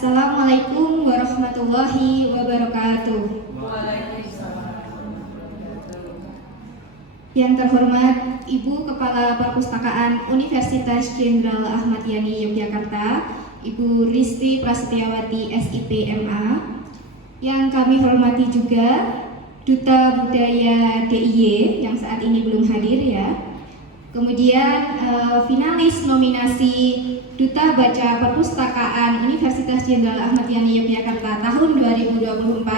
Assalamualaikum warahmatullahi wabarakatuh. Yang terhormat Ibu Kepala Perpustakaan Universitas Jenderal Ahmad Yani Yogyakarta, Ibu Risti Prasetyawati SIP MA. Yang kami hormati juga Duta Budaya DIY yang saat ini belum hadir ya. Kemudian finalis nominasi Duta Baca Perpustakaan Universitas Jenderal Ahmad Yani Yogyakarta tahun 2024,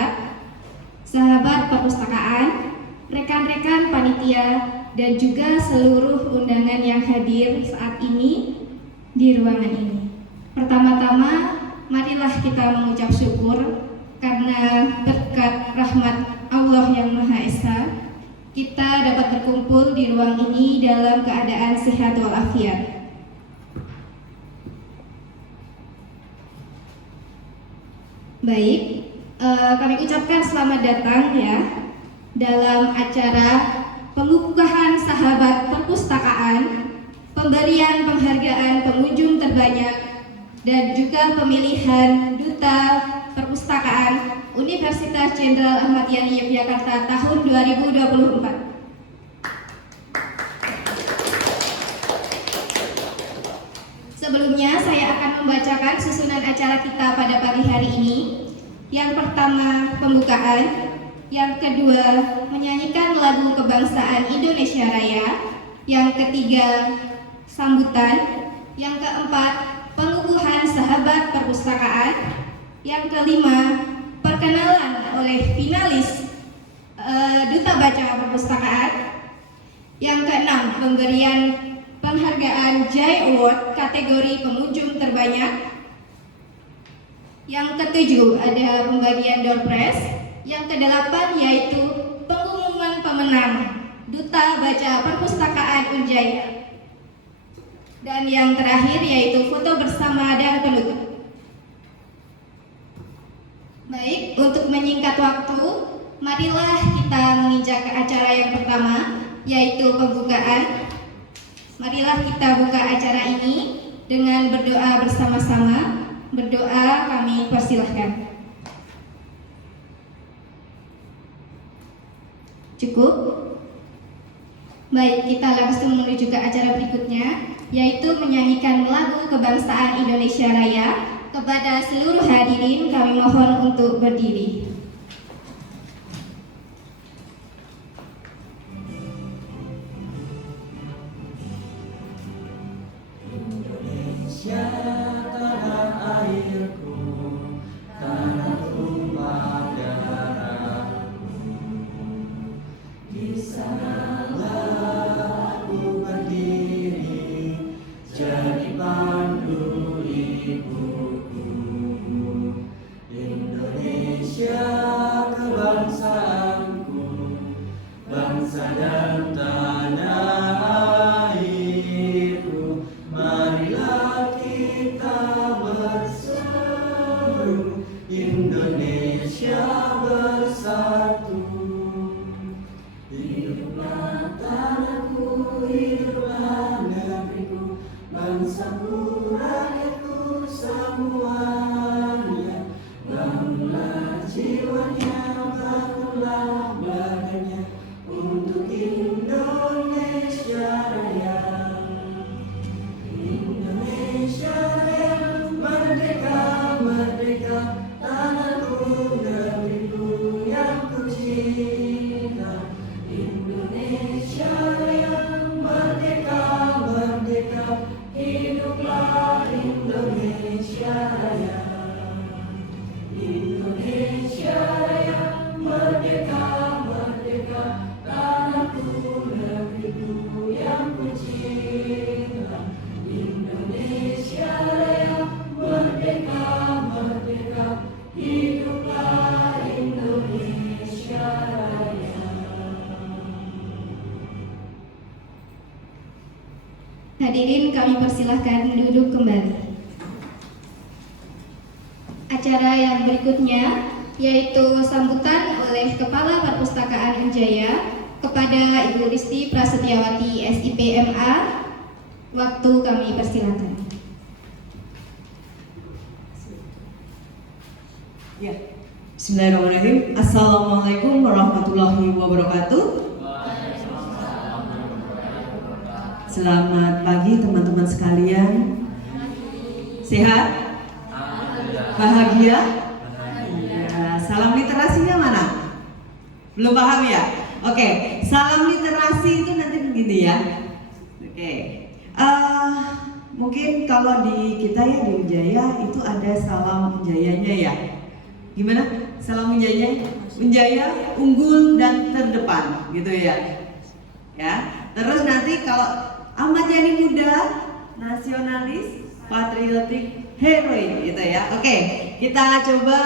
sahabat perpustakaan, rekan-rekan panitia, dan juga seluruh undangan yang hadir saat ini di ruangan ini. Pertama-tama, marilah kita mengucap syukur karena berkat rahmat Allah yang Maha Esa, kita dapat berkumpul di ruang ini dalam keadaan sehat walafiat. Baik, kami ucapkan selamat datang ya dalam acara pengukuhan sahabat perpustakaan, pemberian penghargaan pengunjung terbanyak, dan juga pemilihan Duta Perpustakaan Universitas Jenderal Ahmad Yani Yogyakarta tahun 2024. Sebelumnya saya akan membacakan susunan acara kita pada pagi hari ini. Yang pertama, pembukaan. Yang kedua, menyanyikan lagu kebangsaan Indonesia Raya. Yang ketiga, sambutan. Yang keempat, pengukuhan sahabat perpustakaan. Yang kelima, perkenalan oleh finalis Duta Baca Perpustakaan. Yang keenam, pemberian penghargaan Jai Award kategori pengunjung terbanyak. Yang ketujuh, ada pembagian door prize. Yang kedelapan yaitu pengumuman pemenang Duta Baca Perpustakaan Unjaya. Dan yang terakhir yaitu foto bersama dan penutup. Baik, untuk menyingkat waktu, marilah kita menginjak ke acara yang pertama, yaitu pembukaan. Marilah kita buka acara ini dengan berdoa bersama-sama. Berdoa kami persilahkan. Cukup? Baik, kita langsung menuju ke acara berikutnya, yaitu menyanyikan lagu kebangsaan Indonesia Raya. Kepada seluruh hadirin kami mohon untuk berdiri. Indonesia tanah airku, tanah tumpah darahku. Di sanalah aku berdiri, jadi pandu ibuku. Indonesia kebangsaanku, bangsa dan tanah airku. Marilah kita bersatu, Indonesia bersatu. Hiduplah tanahku, hiduplah negeriku, bangsaku, rakyatku semuanya. Bangunlah jiwanya, bangunlah badannya untuk Indonesia Raya. Indonesia Raya, merdeka, merdeka, tanahku, negeriku yang ku cinta. Indonesia Raya, merdeka, merdeka, hiduplah Indonesia Raya. Indonesia Raya, merdeka, merdeka, tanahku, negeriku yang ku cinta. Indonesia Raya, merdeka, merdeka, hiduplah Indonesia Raya. Hadirin kami persilahkan duduk kembali. Acara yang berikutnya yaitu sambutan oleh Kepala Perpustakaan Unjaya kepada Ibu Risti Prasetyawati SIP MA. Waktu kami persilakan. Bismillahirrahmanirrahim. Assalamualaikum warahmatullahi wabarakatuh. Selamat pagi teman-teman sekalian. Sehat? Bahagia? Ya, salam literasinya mana? Belum paham ya? Oke, salam literasi itu nanti begini ya. Oke, mungkin kalau di kita ya di Wijaya itu ada salam Wijayanya ya. Gimana? Salam Wijaya, Wijaya unggul dan terdepan, gitu ya. Ya. Terus nanti kalau Ahmad Yani muda, nasionalis, patriotik, heroik, gitu ya. Oke, kita coba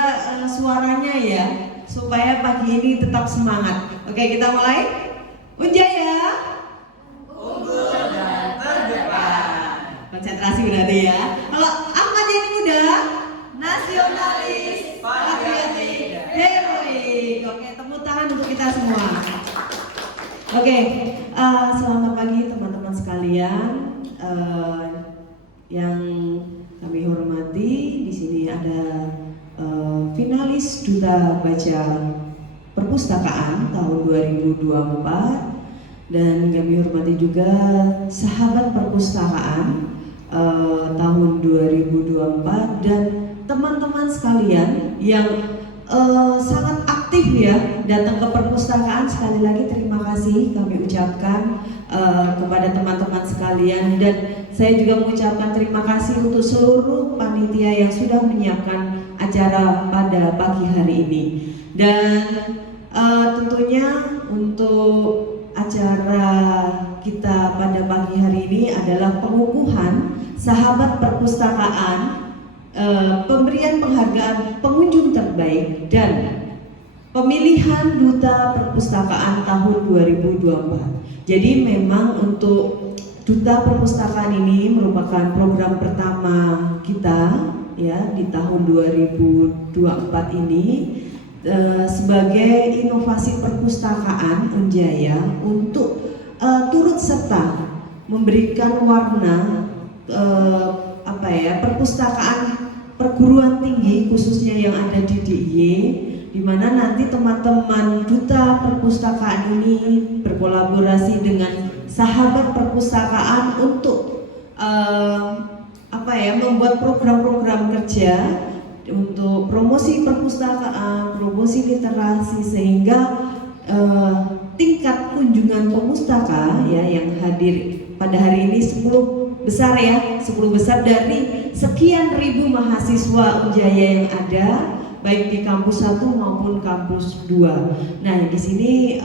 suaranya ya, supaya pagi ini tetap semangat. Oke, kita mulai. Wijaya, unggul dan terdepan. Konsentrasi berarti ya. Kalau Ahmad Yani muda, nasionalis, patriotik, heroik. Oke, tepuk tangan untuk kita semua. Oke, selamat pagi teman-teman sekalian. Yang kami hormati, di sini ada finalis Duta Baca Perpustakaan tahun 2024 dan kami hormati juga sahabat perpustakaan tahun 2024 dan teman-teman sekalian yang sangat aktif ya datang ke perpustakaan. Sekali lagi terima kasih kami ucapkan kepada teman-teman sekalian, dan saya juga mengucapkan terima kasih untuk seluruh panitia yang sudah menyiapkan acara pada pagi hari ini. Dan tentunya untuk acara kita pada pagi hari ini adalah pengukuhan sahabat perpustakaan, pemberian penghargaan pengunjung terbaik dan pemilihan Duta Perpustakaan tahun 2024. Jadi memang untuk Duta Perpustakaan ini merupakan program pertama kita ya di tahun 2024 ini sebagai inovasi perpustakaan Unjaya untuk turut serta memberikan warna perpustakaan perguruan tinggi khususnya yang ada di DIY, di mana nanti teman-teman Duta Perpustakaan ini berkolaborasi dengan sahabat perpustakaan untuk membuat program-program kerja untuk promosi perpustakaan, promosi literasi, sehingga tingkat kunjungan pemustaka ya yang hadir pada hari ini 10 besar ya, 10 besar dari sekian ribu mahasiswa Unjaya yang ada, baik di kampus 1 maupun kampus 2. Nah, di sini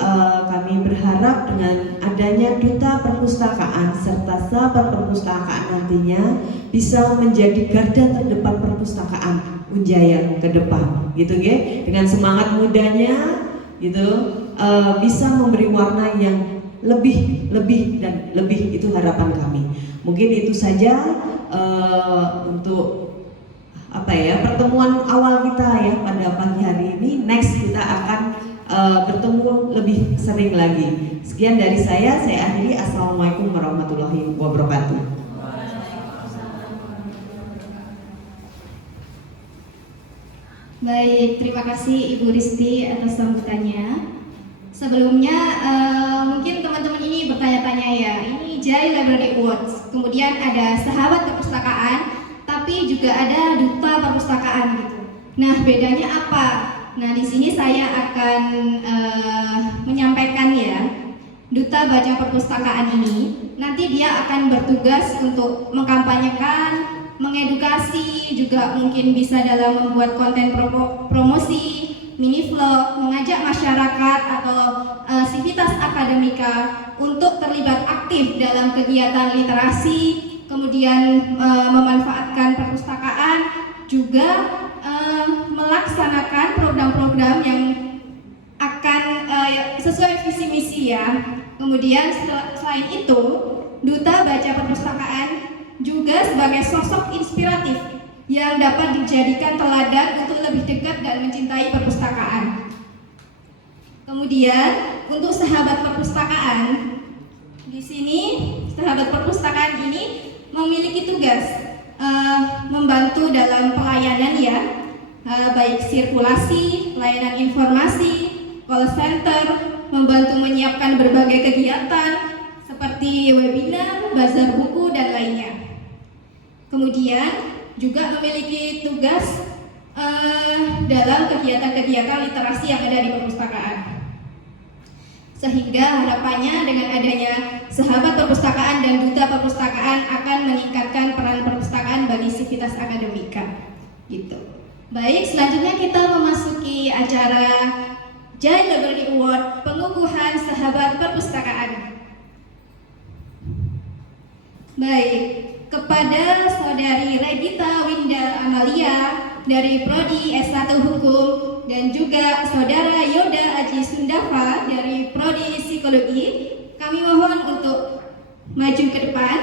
kami berharap dengan adanya Duta Perpustakaan serta sahabat perpustakaan nantinya bisa menjadi garda terdepan perpustakaan Unjaya ke depan, gitu ya. Dengan semangat mudanya, gitu, bisa memberi warna yang lebih dan lebih, itu harapan kami. Mungkin itu saja untuk pertemuan awal kita ya pada pagi hari ini. Next kita akan bertemu lebih sering lagi. Sekian dari saya akhiri. Assalamualaikum warahmatullahi wabarakatuh. Baik, terima kasih Ibu Risti atas sambutannya. Sebelumnya mungkin teman-teman ini bertanya-tanya ya, ini Jai Library Awards, kemudian ada sahabat perpustakaan, tapi juga ada Duta Perpustakaan gitu. Nah, bedanya apa? Nah, di sini saya akan menyampaikan ya. Duta Baca Perpustakaan ini nanti dia akan bertugas untuk mengkampanyekan, mengedukasi, juga mungkin bisa dalam membuat konten promosi, mini vlog, mengajak masyarakat atau sivitas akademika untuk terlibat aktif dalam kegiatan literasi, kemudian memanfaatkan perpustakaan, juga melaksanakan program-program yang akan sesuai visi misi ya. Kemudian selain itu, Duta Baca Perpustakaan juga sebagai sosok inspiratif yang dapat dijadikan teladan untuk lebih dekat dan mencintai perpustakaan. Kemudian untuk sahabat perpustakaan, di sini sahabat perpustakaan ini memiliki tugas membantu dalam pelayanan ya, baik sirkulasi, layanan informasi, call center, membantu menyiapkan berbagai kegiatan seperti webinar, bazar buku, dan lainnya. Kemudian juga memiliki tugas dalam kegiatan-kegiatan literasi yang ada di perpustakaan. Sehingga harapannya dengan adanya sahabat perpustakaan dan duta perpustakaan akan meningkatkan peran perpustakaan bagi sivitas akademika. Gitu. Baik, selanjutnya kita memasuki acara Jai Library Award pengukuhan sahabat perpustakaan. Baik, kepada Saudari Regita Winda Amalia dari Prodi S1 Hukum dan juga Saudara Yoda Aji Sundafa dari Prodi Psikologi, kami mohon untuk maju ke depan.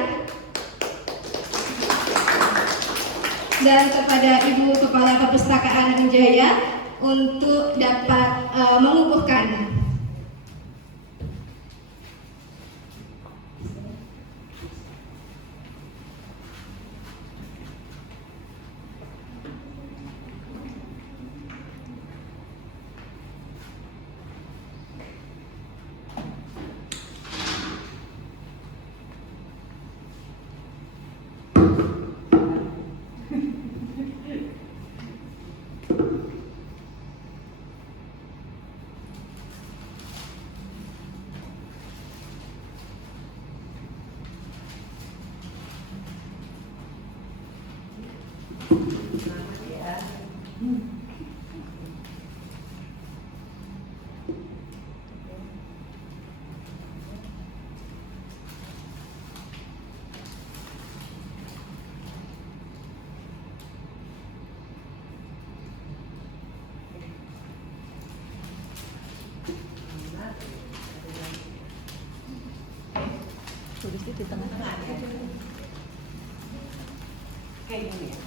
Dan kepada Ibu Kepala Perpustakaan Unjaya untuk dapat mengukuhkan. Tulis di tengah-tengah. Kayak gini ya.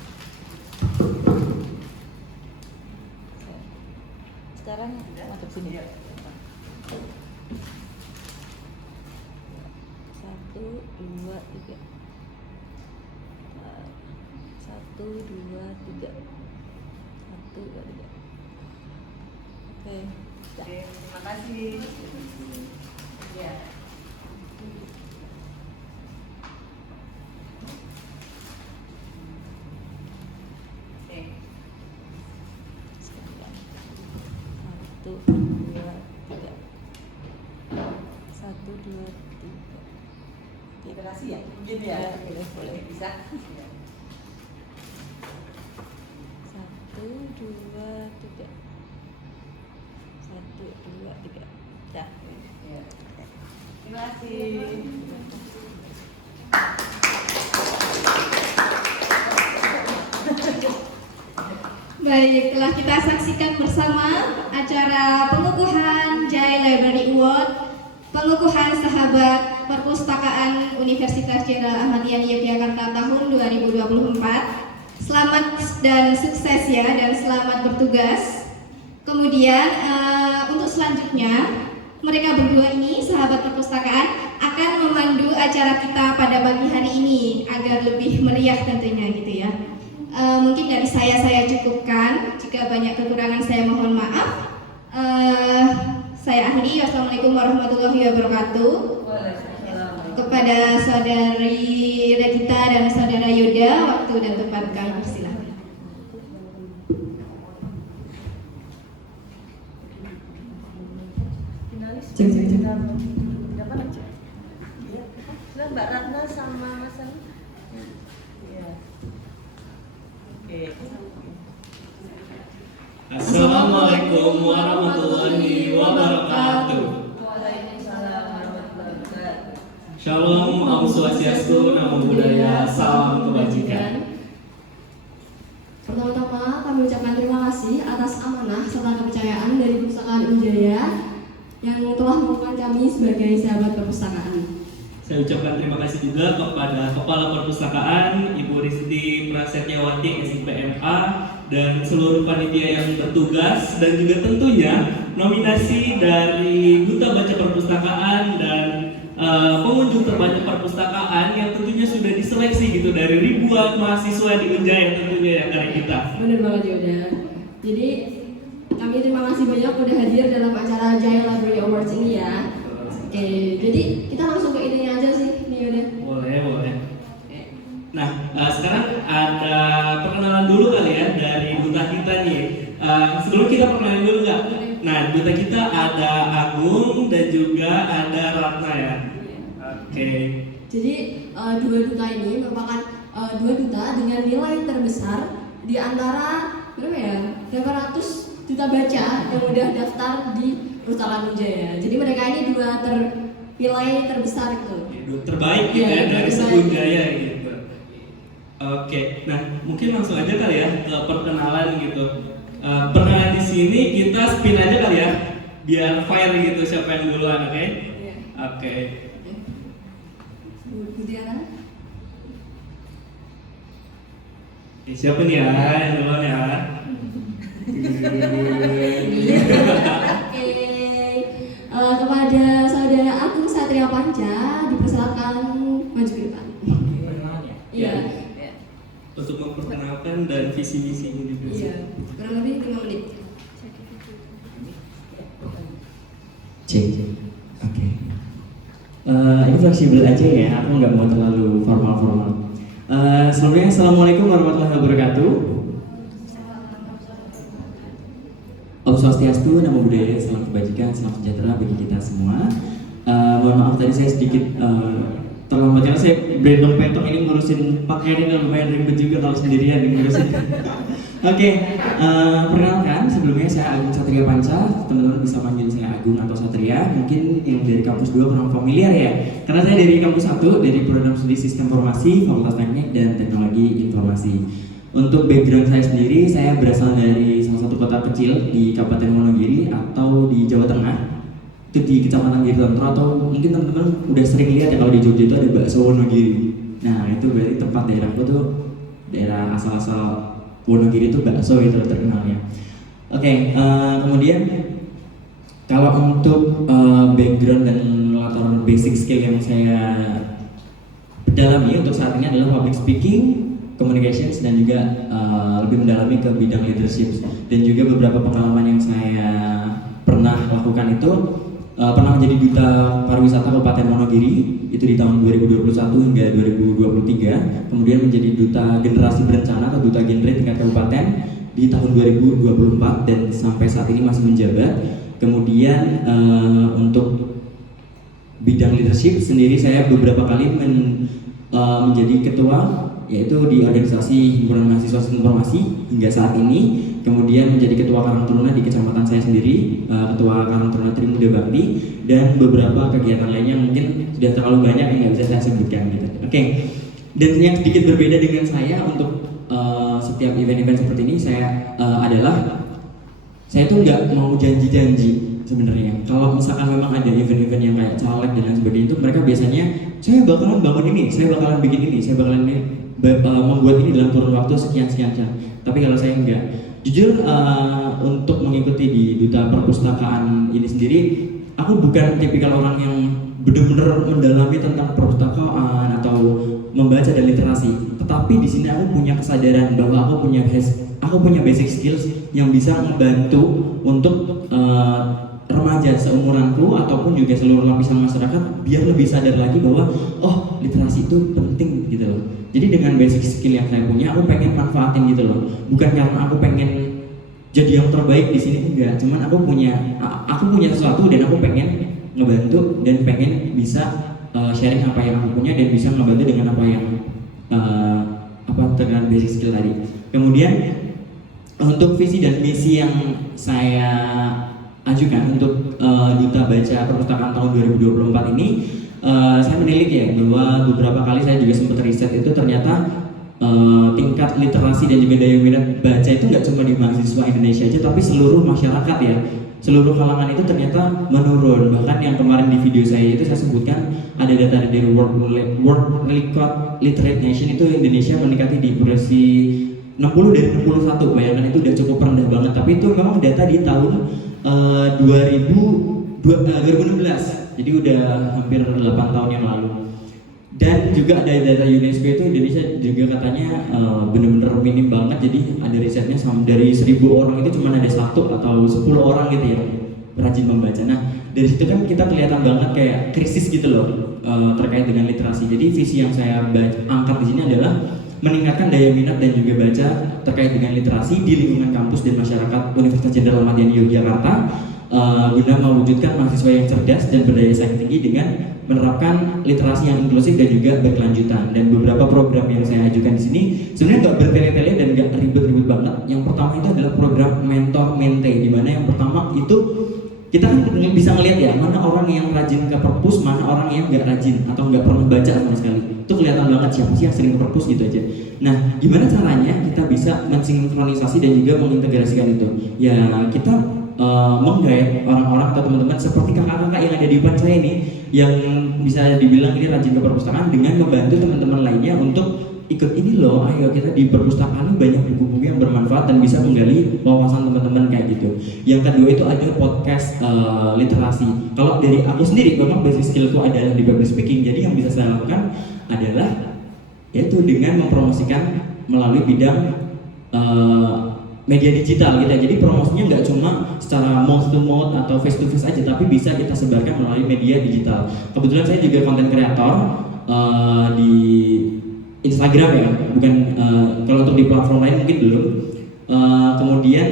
Sekarang masuk sini. 1, 2, 3. 1, 2, 3. 1, 2, 3. Oke. Terima kasih. Ya. Satu, dua, tiga. 1, 2, 3. Terima kasih ya. Begini ya. Boleh bisa. 1, 2, 3. 1, 2, 3. Dah. Terima kasih. Baik, telah kita saksikan bersama acara pengukuhan Jai Library Award, pengukuhan sahabat perpustakaan Universitas Jenderal Ahmad Yani Yogyakarta tahun 2024. Selamat dan sukses ya, dan selamat bertugas. Kemudian untuk selanjutnya, mereka berdua ini, sahabat perpustakaan, akan memandu acara kita pada pagi hari ini agar lebih meriah tentunya gitu ya. Mungkin dari saya cukupkan. Jika banyak kekurangan saya mohon maaf. Saya akhiri. Wassalamualaikum warahmatullahi wabarakatuh. Kepada Saudari Regita dan Saudara Yoda, waktu dan tempat kami persilakan. Mbak Ratna sama Mas Ani. Iya. Oke. Assalamualaikum warahmatullahi wabarakatuh. Waalaikumsalam warahmatullahi wabarakatuh. Shalom, Om Swastiastu, Namo Buddhaya, salam kebajikan. Pertama-tama kami ucapkan terima kasih atas amanah serta kepercayaan dari Perpustakaan Unjaya yang telah mengukuhkan kami sebagai sahabat perpustakaan. Saya ucapkan terima kasih juga kepada Kepala Perpustakaan Ibu Risti Prasetyawati SIPMA dan seluruh panitia yang bertugas, dan juga tentunya nominasi dari Duta Baca Perpustakaan dan pengunjung terbanyak perpustakaan yang tentunya sudah diseleksi gitu dari ribuan mahasiswa di Unjaya tentunya ya karya kita. Benar banget Yoda. Jadi kami terima kasih banyak udah hadir dalam acara Jaya Library Awards ini ya. Oke, jadi kita langsung ke idenya aja sih, nih udah. Boleh. Nah, sekarang ada perkenalan dulu kali ya dari duta kita nih. Sebelum kita perkenalan dulu nggak? Nah, duta kita ada Agung dan juga ada Ratna ya. Oke. Jadi dua duta ini merupakan dua duta dengan nilai terbesar di antara berapa ya? 800 duta baca yang udah daftar di Perpustakaan Wijaya. Jadi mereka ini dua terpilih terbesar gitu. Terbaik gitu ya dari sebudaya gitu. Oke, nah mungkin langsung aja kali ya ke perkenalan gitu. Perkenalan di sini kita spin aja kali ya, biar fire gitu siapa yang duluan, oke? Iya. Oke. Bu Tiara. Siapa nih ya yang duluan ya? Oke. Kepada saudara Agung Satria Panca dipersilakan maju ke depan. Iya. Untuk memperkenalkan dan visi misi ini juga. Iya. Kurang lebih 5 menit. Cek. Oke. Ini fleksibel aja ya, aku nggak mau terlalu formal-formal. Sebelumnya assalamualaikum warahmatullahi wabarakatuh. Om Swastiastu, Namo Buddhaya, salam kebajikan, salam sejahtera bagi kita semua. Mohon maaf tadi saya sedikit terlambat karena saya bentong-bentong ini ngurusin pakaian dan lumayan ribet juga kalau sendirian ngurusin. Oke, perkenalkan sebelumnya saya Agung Satria Panca, teman-teman bisa manggil saya Agung atau Satria. Mungkin yang dari kampus 2 kurang familiar ya, karena saya dari kampus 1 dari program studi Sistem Informasi, Fakultas Teknik dan Teknologi Informasi. Untuk background saya sendiri, saya berasal dari salah satu kota kecil di Kabupaten Wonogiri atau di Jawa Tengah. Itu di Kecamatan Giritontro, atau mungkin teman-teman udah sering lihat ya kalau di Jogja itu ada bakso Wonogiri. Nah itu berarti tempat daerahku tuh daerah asal-asal Wonogiri itu bakso itu terkenalnya. Oke, kemudian kalau untuk background dan latar basic skill yang saya pedalami untuk saat ini adalah public speaking, communications, dan juga lebih mendalami ke bidang leadership. Dan juga beberapa pengalaman yang saya pernah lakukan itu pernah menjadi duta pariwisata Kabupaten Wonogiri itu di tahun 2021 hingga 2023, kemudian menjadi duta generasi berencana atau duta genre tingkat kabupaten di tahun 2024 dan sampai saat ini masih menjabat. Kemudian untuk bidang leadership sendiri saya beberapa kali menjadi ketua, yaitu di organisasi himpunan mahasiswa informasi hingga saat ini. Kemudian menjadi ketua Karang Taruna di kecamatan saya sendiri, ketua Karang Taruna Trimuda Bakti, dan beberapa kegiatan lainnya mungkin sudah terlalu banyak yang nggak bisa saya sebutkan gitu. Oke. Dan yang sedikit berbeda dengan saya untuk setiap event-event seperti ini saya saya tuh nggak mau janji-janji sebenarnya. Kalau misalkan memang ada event-event yang kayak caleg dan lain sebagainya itu mereka biasanya saya bakalan bangun ini, saya bakalan bikin ini, saya bakalan membuat ini dalam kurun waktu sekian. Tapi kalau saya enggak. Jujur untuk mengikuti di Duta Perpustakaan ini sendiri, aku bukan tipikal orang yang benar-benar mendalami tentang perpustakaan atau membaca dan literasi. Tetapi di sini aku punya kesadaran bahwa aku punya basic skills yang bisa membantu untuk remaja seumuranku ataupun juga seluruh lapisan masyarakat biar lebih sadar lagi bahwa oh literasi itu penting gitu loh. Jadi dengan basic skill yang saya punya, aku pengen manfaatin gitu loh. Bukan karena aku pengen jadi yang terbaik di sini, enggak. Cuman aku punya sesuatu dan aku pengen ngebantu dan pengen bisa sharing apa yang aku punya dan bisa ngebantu dengan apa yang dengan basic skill tadi. Kemudian untuk visi dan misi yang saya ajukan untuk Duta Baca Perpustakaan tahun 2024 ini, saya menilik ya bahwa beberapa kali saya juga sempat riset itu ternyata tingkat literasi dan juga daya minat baca itu nggak cuma di mahasiswa Indonesia aja, tapi seluruh masyarakat ya, seluruh kalangan itu ternyata menurun. Bahkan yang kemarin di video saya itu saya sebutkan ada data dari World Record Literate Nation, itu Indonesia mendekati di posisi 60 dari 61, bayangkan itu udah cukup rendah banget. Tapi itu memang data di tahun 2016, jadi udah hampir 8 tahun yang lalu. Dan juga ada data UNESCO itu Indonesia juga katanya benar-benar minim banget, jadi ada risetnya dari 1000 orang itu cuma ada 1 atau 10 orang gitu ya rajin membaca. Nah dari situ kan kita kelihatan banget kayak krisis gitu loh terkait dengan literasi. Jadi visi yang saya angkat di sini adalah meningkatkan daya minat dan juga baca terkait dengan literasi di lingkungan kampus dan masyarakat Universitas Jenderal Ahmad Yani Yogyakarta guna mewujudkan mahasiswa yang cerdas dan berdaya saing tinggi dengan menerapkan literasi yang inklusif dan juga berkelanjutan. Dan beberapa program yang saya ajukan di sini sebenarnya nggak bertele-tele dan nggak ribet-ribet banget. Yang pertama itu adalah program mentor mente, di mana yang pertama itu kita kan bisa ngelihat ya mana orang yang rajin ke perpus, mana orang yang nggak rajin atau nggak pernah baca sama sekali. Itu kelihatan banget siapa sih yang sering ke perpus gitu aja. Nah, gimana caranya kita bisa mensinkronisasi dan juga mengintegrasikan itu? Ya kita menggait orang-orang atau teman-teman seperti kakak-kakak yang ada di depan saya ini yang bisa dibilang ini rajin ke perpustakaan dengan membantu teman-teman lainnya untuk ikut ini loh, ayo kita di perpustakaan banyak buku-buku yang bermanfaat dan bisa menggali wawasan teman-teman kayak gitu. Yang kedua itu ada podcast literasi. Kalau dari aku sendiri memang basic skillku adalah di public speaking, jadi yang bisa saya lakukan adalah yaitu dengan mempromosikan melalui bidang media digital gitu ya. Jadi promosinya nggak cuma secara mouth to mouth atau face to face aja, tapi bisa kita sebarkan melalui media digital. Kebetulan saya juga konten kreator di Instagram ya, bukan kalau untuk di platform lain mungkin belum. Kemudian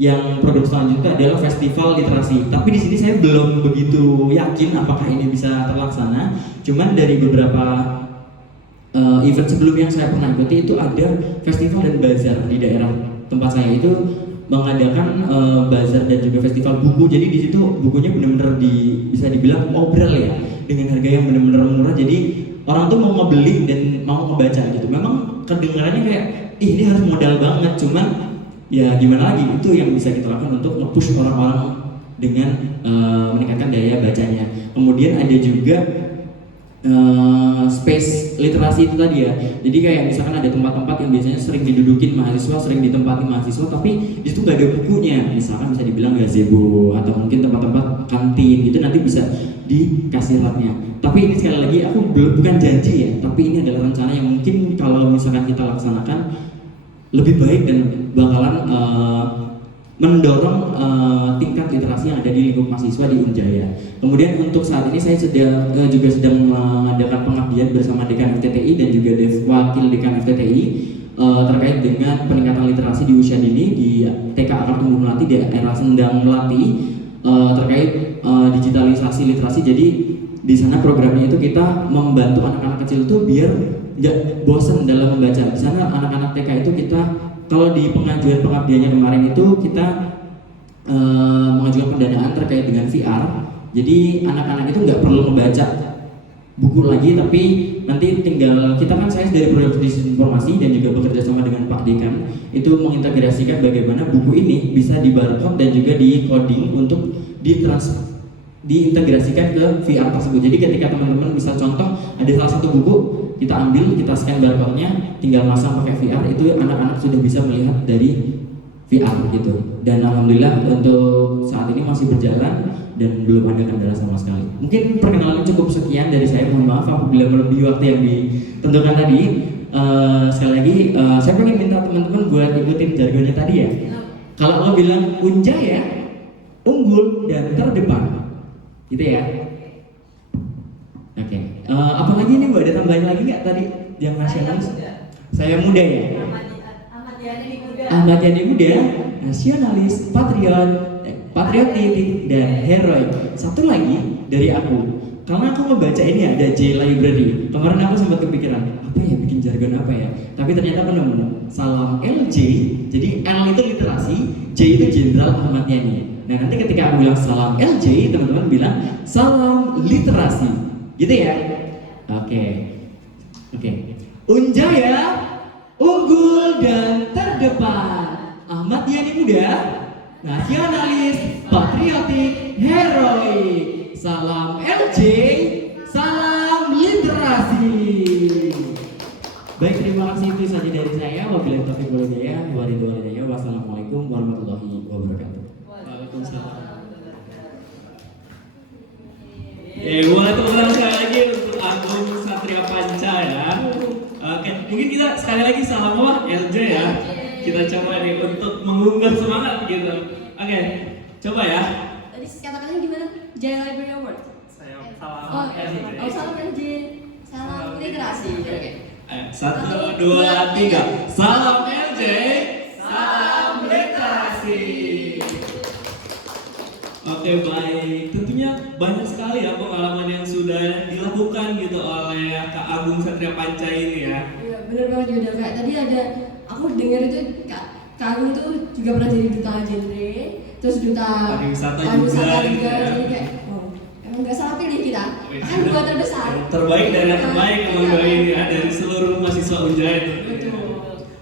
yang program selanjutnya adalah festival literasi. Tapi di sini saya belum begitu yakin apakah ini bisa terlaksana. Cuman dari beberapa event sebelumnya yang saya pernah ikuti itu ada festival dan bazar di daerah tempat saya itu mengadakan bazar dan juga festival buku. Jadi di situ bukunya benar-benar bisa dibilang obrol ya, dengan harga yang benar-benar murah. Jadi orang tuh mau ngebeli dan mau ngebaca gitu. Memang kedengarannya kayak ini harus modal banget, cuman ya gimana lagi, itu yang bisa kita lakukan untuk nge-push orang-orang dengan meningkatkan daya bacanya. Kemudian ada juga space literasi itu tadi ya. Jadi kayak misalkan ada tempat-tempat yang biasanya sering didudukin mahasiswa, sering ditempati mahasiswa, tapi di situ gak ada bukunya. Misalkan bisa dibilang gazebo atau mungkin tempat-tempat kantin itu nanti bisa dikasih rapnya. Tapi ini sekali lagi aku bukan janji ya, tapi ini adalah rencana yang mungkin kalau misalkan kita laksanakan lebih baik dan bakalan mendorong tingkat literasi yang ada di lingkup mahasiswa di Unjaya. Kemudian untuk saat ini saya juga sedang mengadakan pengabdian bersama Dekan FTTI dan juga Wakil Dekan FTTI terkait dengan peningkatan literasi di usia dini di TK Akar Tumbuh Melati daerah Sendang Melati terkait digitalisasi literasi. Jadi di sana programnya itu kita membantu anak-anak kecil itu biar nggak bosan dalam membaca. Di sana anak-anak TK itu kita kalau di pengajuan pengabdiannya kemarin itu kita mengajukan pendanaan terkait dengan VR. Jadi anak-anak itu nggak perlu membaca buku lagi, tapi nanti tinggal kita kan saya dari program informasi dan juga bekerja sama dengan Pak Dekan itu mengintegrasikan bagaimana buku ini bisa di barcode dan juga di coding untuk diintegrasikan ke VR tersebut. Jadi ketika teman-teman bisa contoh ada salah satu buku kita ambil, kita scan barcode-nya, tinggal masang pakai VR, itu anak-anak sudah bisa melihat dari VR gitu. Dan alhamdulillah untuk saat ini masih berjalan dan belum ada kendala sama sekali. Mungkin perkenalan cukup sekian dari saya. Mohon maaf apabila melebihi waktu yang ditentukan tadi. Sekali lagi saya pengen minta teman-teman buat ikutin jargonnya tadi ya. Kalau lo bilang Unjaya unggul dan terdepan, gitu ya. Oke. Apa lagi nih Bu? Ada tambahan lagi nggak tadi yang nasionalis? Saya muda ya. Ahmad Yani muda, nasionalis, patriotik dan heroik. Satu lagi dari aku, karena aku membaca ini ada J Library. Kemarin aku sempat kepikiran, apa ya bikin jargon apa ya? Tapi ternyata aku nemu Salam LJ. Jadi L itu literasi, J itu Jenderal Ahmad Yani. Nah nanti ketika aku bilang Salam LJ, teman-teman bilang Salam literasi, gitu ya? Oke. Unjaya unggul dan terdepan. Ahmad Yani muda, nasionalis, patriotik, heroik. Salam LJ, salam literasi. Baik, terima kasih, itu saja dari saya. Wabillahi taufiq wal hidayah. Wassalamualaikum warahmatullahi wabarakatuh. Waalaikumsalam. Boleh tepuk tangan sekali lagi untuk Agung Satria Payah. sekali lagi salam apa? LJ ya. Kita coba nih untuk menggugah semangat gitu. Oke, coba ya. Tadi kata-katanya gimana? Jaya Library Award. Saya Oh, salam LJ. Salam literasi. Oke. Ayo, 1, 2, 3. Salam LJ, salam literasi. Oke, baik. Tentunya banyak sekali ya pengalaman yang sudah dilakukan gitu oleh Kak Agung Satria Panca ini ya. Iya, bener banget juga kayak tadi ada aku dengar itu Kak Agung tuh juga pernah jadi duta genre, terus duta Pariwisata pariwisata juga, gitu ya. jadi kayak wow, emang nggak salah pilih kita, kan dua terbesar. Terbaik dari yang terbaik emang Iya. dua ini ya dari seluruh mahasiswa Unjaya. Betul.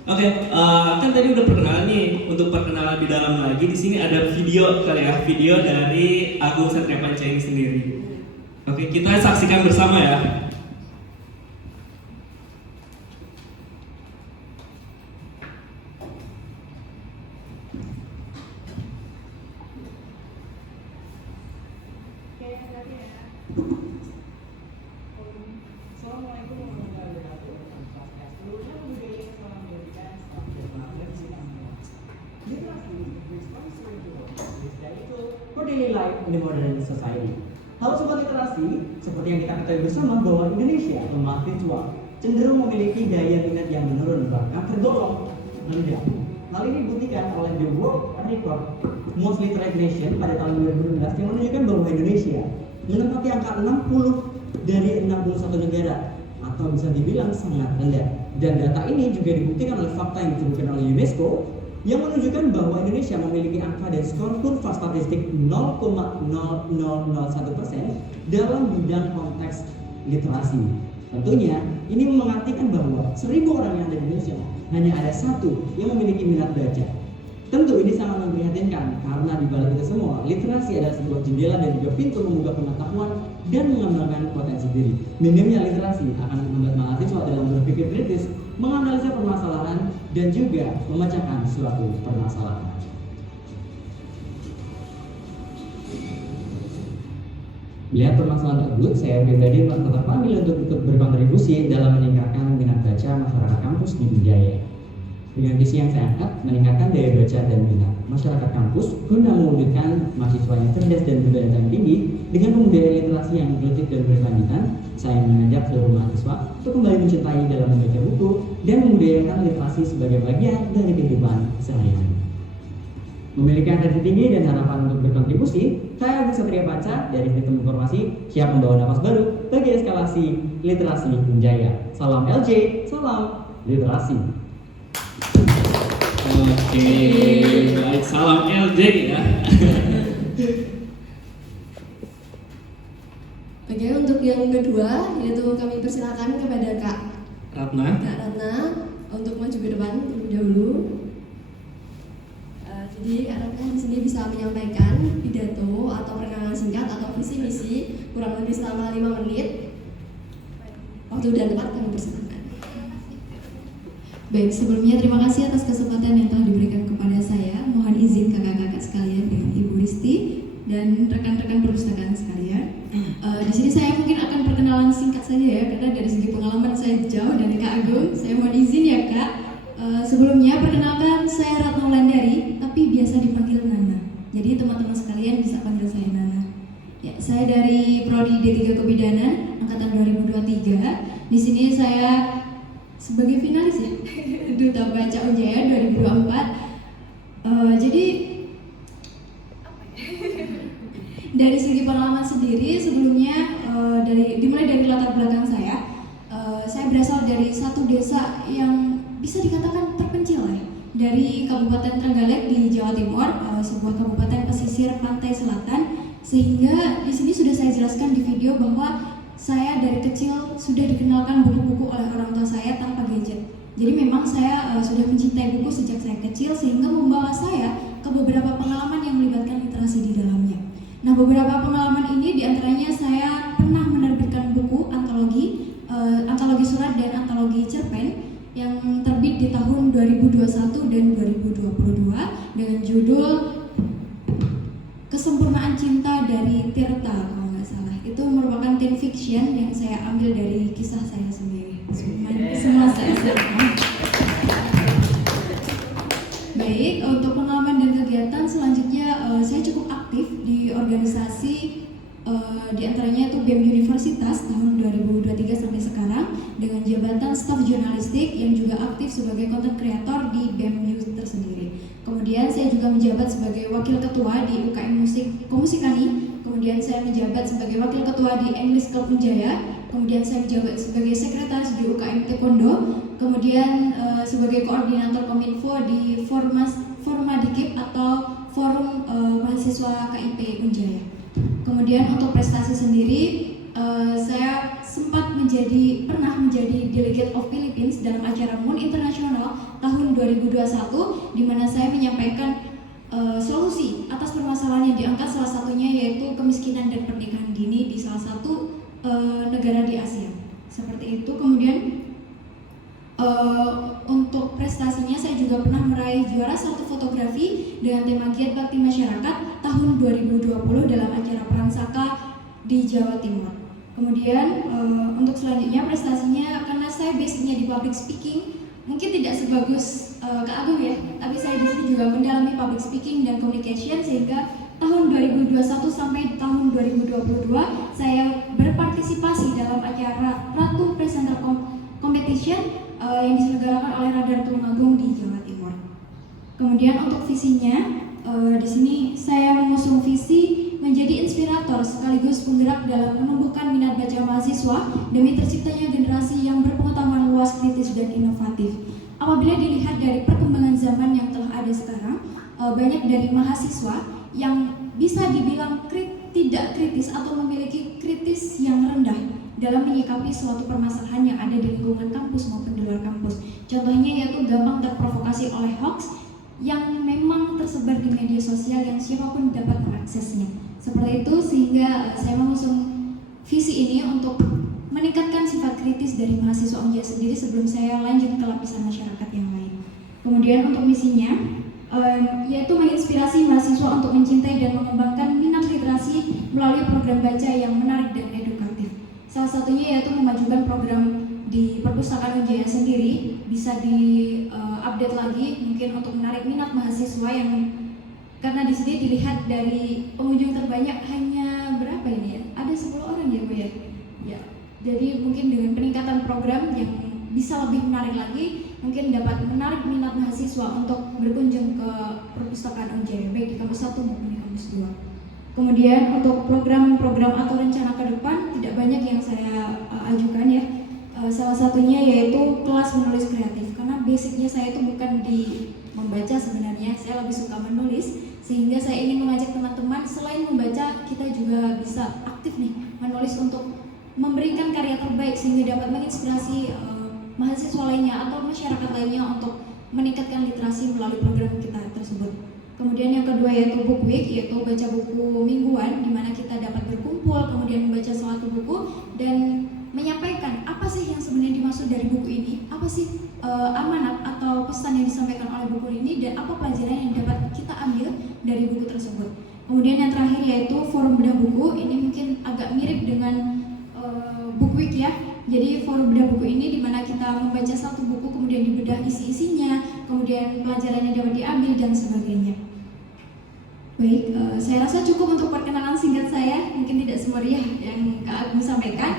Oke, kan tadi udah perkenalan nih. Untuk perkenalan lebih dalam lagi di sini ada video kali ya, video dari Agung Satria Panca ini sendiri. Oke, kita saksikan bersama ya. For daily life in the modern society. Halo Sobat Literasi, seperti yang kita ketahui bersama bahwa Indonesia atau mahasiswa cenderung memiliki daya minat yang menurun bahkan tergolong rendah. Hal ini dibuktikan oleh The World Record Most Literate Nation pada tahun 2012 yang menunjukkan bahwa Indonesia menempati angka 60 dari 61 negara atau bisa dibilang sangat rendah. Dan data ini juga dibuktikan oleh fakta yang disebutkan oleh UNESCO yang menunjukkan bahwa Indonesia memiliki angka dan skor kurva statistik 0,0001% dalam bidang konteks literasi. Tentunya ini mengartikan bahwa 1000 orang yang ada di Indonesia hanya ada satu yang memiliki minat baca. Tentu ini sangat memprihatinkan karena di balik itu semua, literasi adalah sebuah jendela dan juga pintu membuka pengetahuan dan mengembangkan potensi diri. Minimnya literasi akan membuat mahasiswa dalam berpikir kritis, menganalisa permasalahan, dan juga memecahkan suatu permasalahan. Melihat permasalahan tersebut, saya pribadi merasa terpanggil untuk ikut berkontribusi dalam meningkatkan minat baca masyarakat kampus di Unjaya. Dengan visi yang saya angkat, meningkatkan daya baca dan minat masyarakat kampus guna mewujudkan mahasiswa yang cerdas dan berbadan tinggi dengan membudayai literasi yang inklusif dan berkelanjutan. Saya mengajak seluruh mahasiswa untuk kembali mencintai dalam membaca buku dan membudayakan literasi sebagai bagian dari kehidupan sehari-hari. Memiliki atensi tinggi dan harapan untuk berkontribusi, saya Agung Satria Panca dari Sistem Informasi siap membawa nafas baru bagi eskalasi literasi Unjaya. Salam LJ, salam literasi. Oke, baik, salam LJ ya. Oke, untuk yang kedua yaitu kami persilakan kepada Kak Ratna untuk maju ke depan terlebih dahulu. Jadi Kak Ratna di sini bisa menyampaikan pidato atau perkenalan singkat atau visi misi kurang lebih selama 5 menit. Waktu dan tempat kami persilakan. Baik, sebelumnya terima kasih atas kesempatan yang telah diberikan kepada saya. Mohon izin kakak-kakak sekalian dengan Ibu Risti dan rekan-rekan perpustakaan sekalian. Di sini saya mungkin akan perkenalan singkat saja ya, karena dari segi pengalaman saya jauh dari Kak Agung. Saya mohon izin ya Kak. Sebelumnya perkenalkan saya Ratna Wulandari, tapi biasa dipanggil Nana. Jadi teman-teman sekalian bisa panggil saya Nana. Ya, saya dari Prodi D3 Kebidanan angkatan 2023. Di sini saya sebagai finalis ya, Duta Baca Unjaya 2024. Jadi dari segi pengalaman sendiri sebelumnya dimulai dari latar belakang saya berasal dari satu desa yang bisa dikatakan terpencil ya, dari Kabupaten Trenggalek di Jawa Timur, sebuah kabupaten pesisir pantai selatan. Sehingga di sini sudah saya jelaskan di video bahwa saya dari kecil sudah dikenalkan buku-buku oleh orang tua saya tanpa gadget. Jadi memang saya sudah mencintai buku sejak saya kecil sehingga membawa saya ke beberapa pengalaman yang melibatkan literasi di dalamnya. Nah, beberapa pengalaman ini diantaranya saya pernah menerbitkan buku antologi surat dan antologi cerpen yang terbit di tahun 2021 dan 2022 dengan judul Kesempurnaan Cinta dari Tirta kalau nggak salah. Itu merupakan teen fiction yang saya ambil dari kisah saya sendiri. Semua saya serahkan. Baik, untuk pengalaman dan kegiatan selanjutnya saya cukup aktif di organisasi di antaranya itu BEM Universitas tahun 2023 sampai sekarang dengan jabatan staf jurnalistik yang juga aktif sebagai content creator di BEM News tersendiri. Kemudian saya juga menjabat sebagai wakil ketua di UKM Musik Komusikani. Kemudian saya menjabat sebagai wakil ketua di English Club Unjaya. Kemudian saya menjabat sebagai sekretaris di UKM Taekwondo. Kemudian sebagai koordinator Kominfo di Formadikip atau Forum Mahasiswa KIP Unjaya. Kemudian untuk prestasi sendiri, saya pernah menjadi delegate of Philippines dalam acara MUN Internasional tahun 2021, di mana saya menyampaikan solusi atas permasalahan yang diangkat, salah satunya yaitu kemiskinan dan pernikahan dini di salah satu negara di Asia. Seperti itu. Kemudian untuk prestasinya saya juga pernah meraih juara satu fotografi dengan tema Giat Bakti Masyarakat tahun 2020 dalam acara Perang Saka di Jawa Timur. Kemudian untuk selanjutnya prestasinya, karena saya basicnya di public speaking, mungkin tidak sebagus Kak Agung ya, tapi saya di sini juga mendalami public speaking dan communication, sehingga tahun 2021 sampai tahun 2022 saya berpartisipasi dalam acara Ratu Presenter Competition yang diselenggarakan oleh Radar Tulungagung di Jawa Timur. Kemudian untuk visinya, di sini saya mengusung visi menjadi inspirator sekaligus penggerak dalam menumbuhkan minat baca mahasiswa demi terciptanya generasi yang berpengetahuan luas, kritis, dan inovatif. Apabila dilihat dari perkembangan zaman yang telah ada sekarang, banyak dari mahasiswa yang bisa dibilang tidak kritis atau memiliki kritis yang rendah dalam menyikapi suatu permasalahan yang ada di lingkungan kampus maupun di luar kampus. Contohnya yaitu gampang terprovokasi oleh hoax yang memang tersebar di media sosial yang siapapun dapat mengaksesnya. Seperti itu, sehingga saya mengusung visi ini untuk meningkatkan sifat kritis dari mahasiswa Unjaya sendiri sebelum saya lanjut ke lapisan masyarakat yang lain. Kemudian untuk misinya, yaitu menginspirasi mahasiswa untuk mencintai dan mengembangkan minat literasi melalui program baca yang menarik dan edukatif. Salah satunya yaitu memajukan program di Perpustakaan Unjaya sendiri, bisa di-update lagi mungkin untuk menarik minat mahasiswa yang, karena di sini dilihat dari pengunjung terbanyak hanya berapa ini ya? Ada 10 orang ya Bu ya? Ya. Jadi mungkin dengan peningkatan program yang bisa lebih menarik lagi, mungkin dapat menarik minat mahasiswa untuk berkunjung ke Perpustakaan Unjaya, baik di kampus 1 maupun di kampus 2. Kemudian untuk program-program atau rencana ke depan tidak banyak yang saya ajukan ya. Salah satunya yaitu kelas menulis kreatif, karena basicnya saya itu bukan di membaca sebenarnya, saya lebih suka menulis, sehingga saya ingin mengajak teman-teman selain membaca, kita juga bisa aktif nih menulis untuk memberikan karya terbaik sehingga dapat menginspirasi mahasiswa lainnya atau masyarakat lainnya untuk meningkatkan literasi melalui program kita tersebut. Kemudian yang kedua yaitu book week, yaitu baca buku mingguan, di mana kita dapat berkumpul kemudian membaca suatu buku dan menyampaikan apa sih yang sebenarnya dimaksud dari buku ini, apa sih amanat atau pesan yang disampaikan oleh buku ini, dan apa pelajaran yang dapat kita ambil dari buku tersebut. Kemudian yang terakhir yaitu forum bedah buku, ini mungkin agak mirip dengan book week ya. Jadi forum bedah buku ini di mana kita membaca satu buku kemudian dibedah isi-isinya, kemudian pelajaran yang dapat diambil dan sebagainya. Baik, saya rasa cukup untuk perkenalan singkat saya, mungkin tidak semeriah yang Kak Agung sampaikan.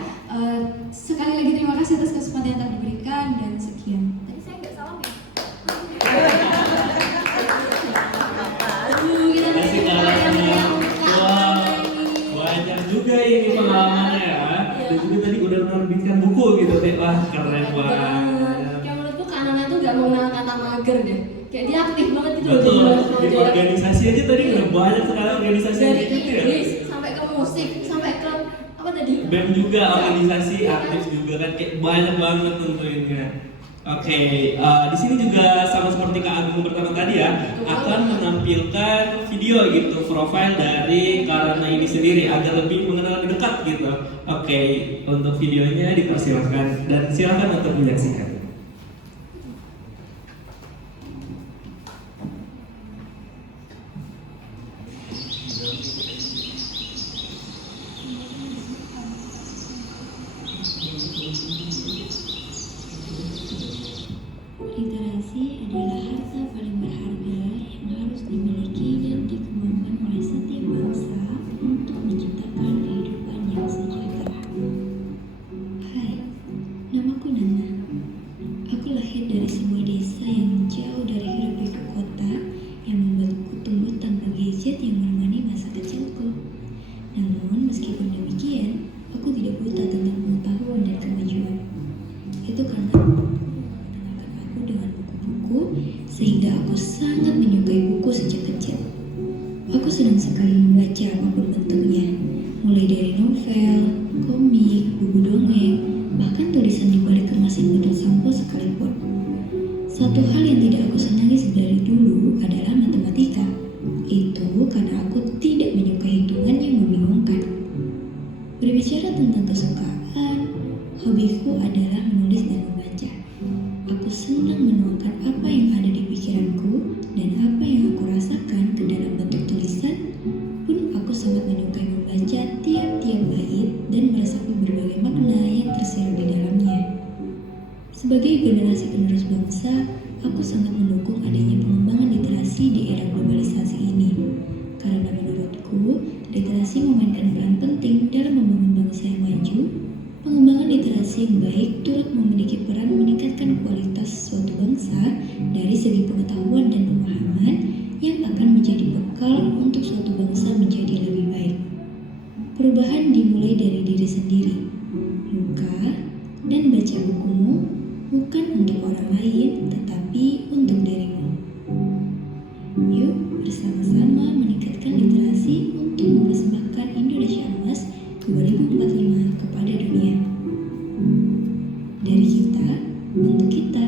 Sekali lagi terima kasih atas kesempatan yang telah diberikan dan sekian. Tadi saya nggak salam ya? Terima kasih Kak Lasmi. Wah, banyak juga ini pengalamannya ya. Dan juga tadi udah menerbitkan buku gitu teh. Wah, keren banget. Kayak menurutku Kak Nana tuh gak mengenal kata mager deh. Kayak dia aktif banget gitu. Betul, di organisasi aja tadi udah banyak sekali organisasi dari gitu ya. Inggris sampai ke musik sampai ke apa tadi? BEM juga organisasi aktif juga kan, kayak banyak banget tentunya. Oke, di sini juga sama seperti Kak Agung pertama tadi ya, akan menampilkan video gitu profil dari Karana ini sendiri agar lebih mengenal lebih dekat gitu. Oke, untuk videonya dipersilakan dan silakan untuk menyaksikan. Literasi. komik, buku dongeng, bahkan tulisan di balik kemasan botol sampo sekalipun. Satu hal yang tidak aku senangi dari dulu adalah matematika. Itu karena aku tidak menyukai hitungan yang membingungkan. Berbicara tentang kesukaan, hobiku adalah menulis dan membaca. Aku senang menuangkan apa yang ada di pikiranku dan apa yang aku rasakan ke dalam bentuk tulisan. Pun aku sangat menyukai membaca tiap-tiap bait dan meresapi berbagai makna yang tersirat di dalamnya. Sebagai generasi penerus bangsa, aku sangat mendukung adanya pengembangan literasi di era globalisasi ini. Karena menurutku, literasi memainkan peran penting dalam membangun bangsa yang maju. Pengembangan literasi yang baik turut memiliki peran meningkatkan kualitas suatu bangsa dari segi pengetahuan dan pemahaman yang akan menjadi bekal untuk suatu bangsa menjadi lebih baik. Perubahan dimulai dari diri sendiri. Buka dan baca bukumu bukan untuk orang lain, tetapi untuk dirimu. Yuk bersama-sama meningkatkan literasi untuk mempersembahkan Indonesia Emas 2045 kepada dunia. Dari kita, untuk kita.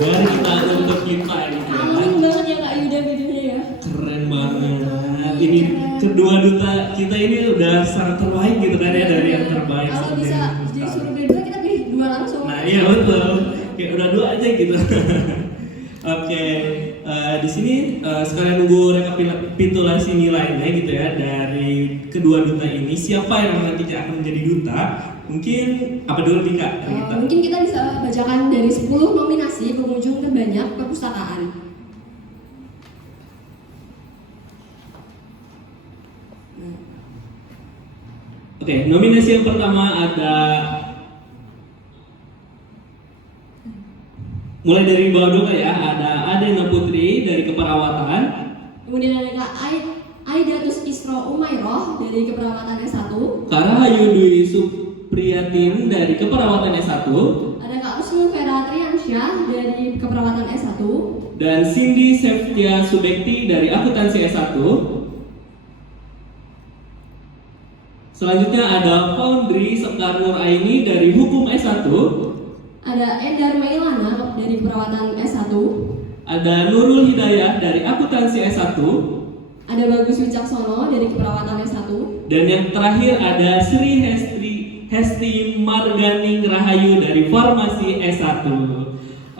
Dari kita untuk kita gitu ya. Amin banget ya Kak Yuda videonya ya. Keren banget. Ini kedua duta kita ini udah sangat terbaik gitu kan ya, dari yang terbaik. Kalau sampai bisa yang disuruh berdua kita pilih dua langsung. Nah iya betul, kayak udah dua aja gitu. Oke, di sini sekalian nunggu rekapitulasi nilainya gitu ya dari kedua duta ini. Siapa yang nantinya akan menjadi duta? Mungkin apa dulu nih Kak? Dari kita? Mungkin kita bisa bacakan dari 10 nominasi pengunjung terbanyak perpustakaan. Oke, nominasi yang pertama ada mulai dari bawah dulu ya, ada Adena Putri dari Keperawatan, Kemudian ada Kak Aidatus Isro Umairoh dari Keperawatan S1. Kak Rahayu Dwi Supriyatin dari Keperawatan S1, Ada Kak Usmul Vera Triansyah dari Keperawatan S1. dan Cindy Septia Subekti dari Akuntansi S1. Selanjutnya ada Foundry Sekar Nur Aini dari Hukum S1. Ada Endar Mailana dari Perawatan S1. Ada Nurul Hidayah dari Akuntansi S1. Ada Bagus Wicaksono dari Keperawatan S1. Dan yang terakhir ada Sri Hesti Marganing Rahayu dari Farmasi S1.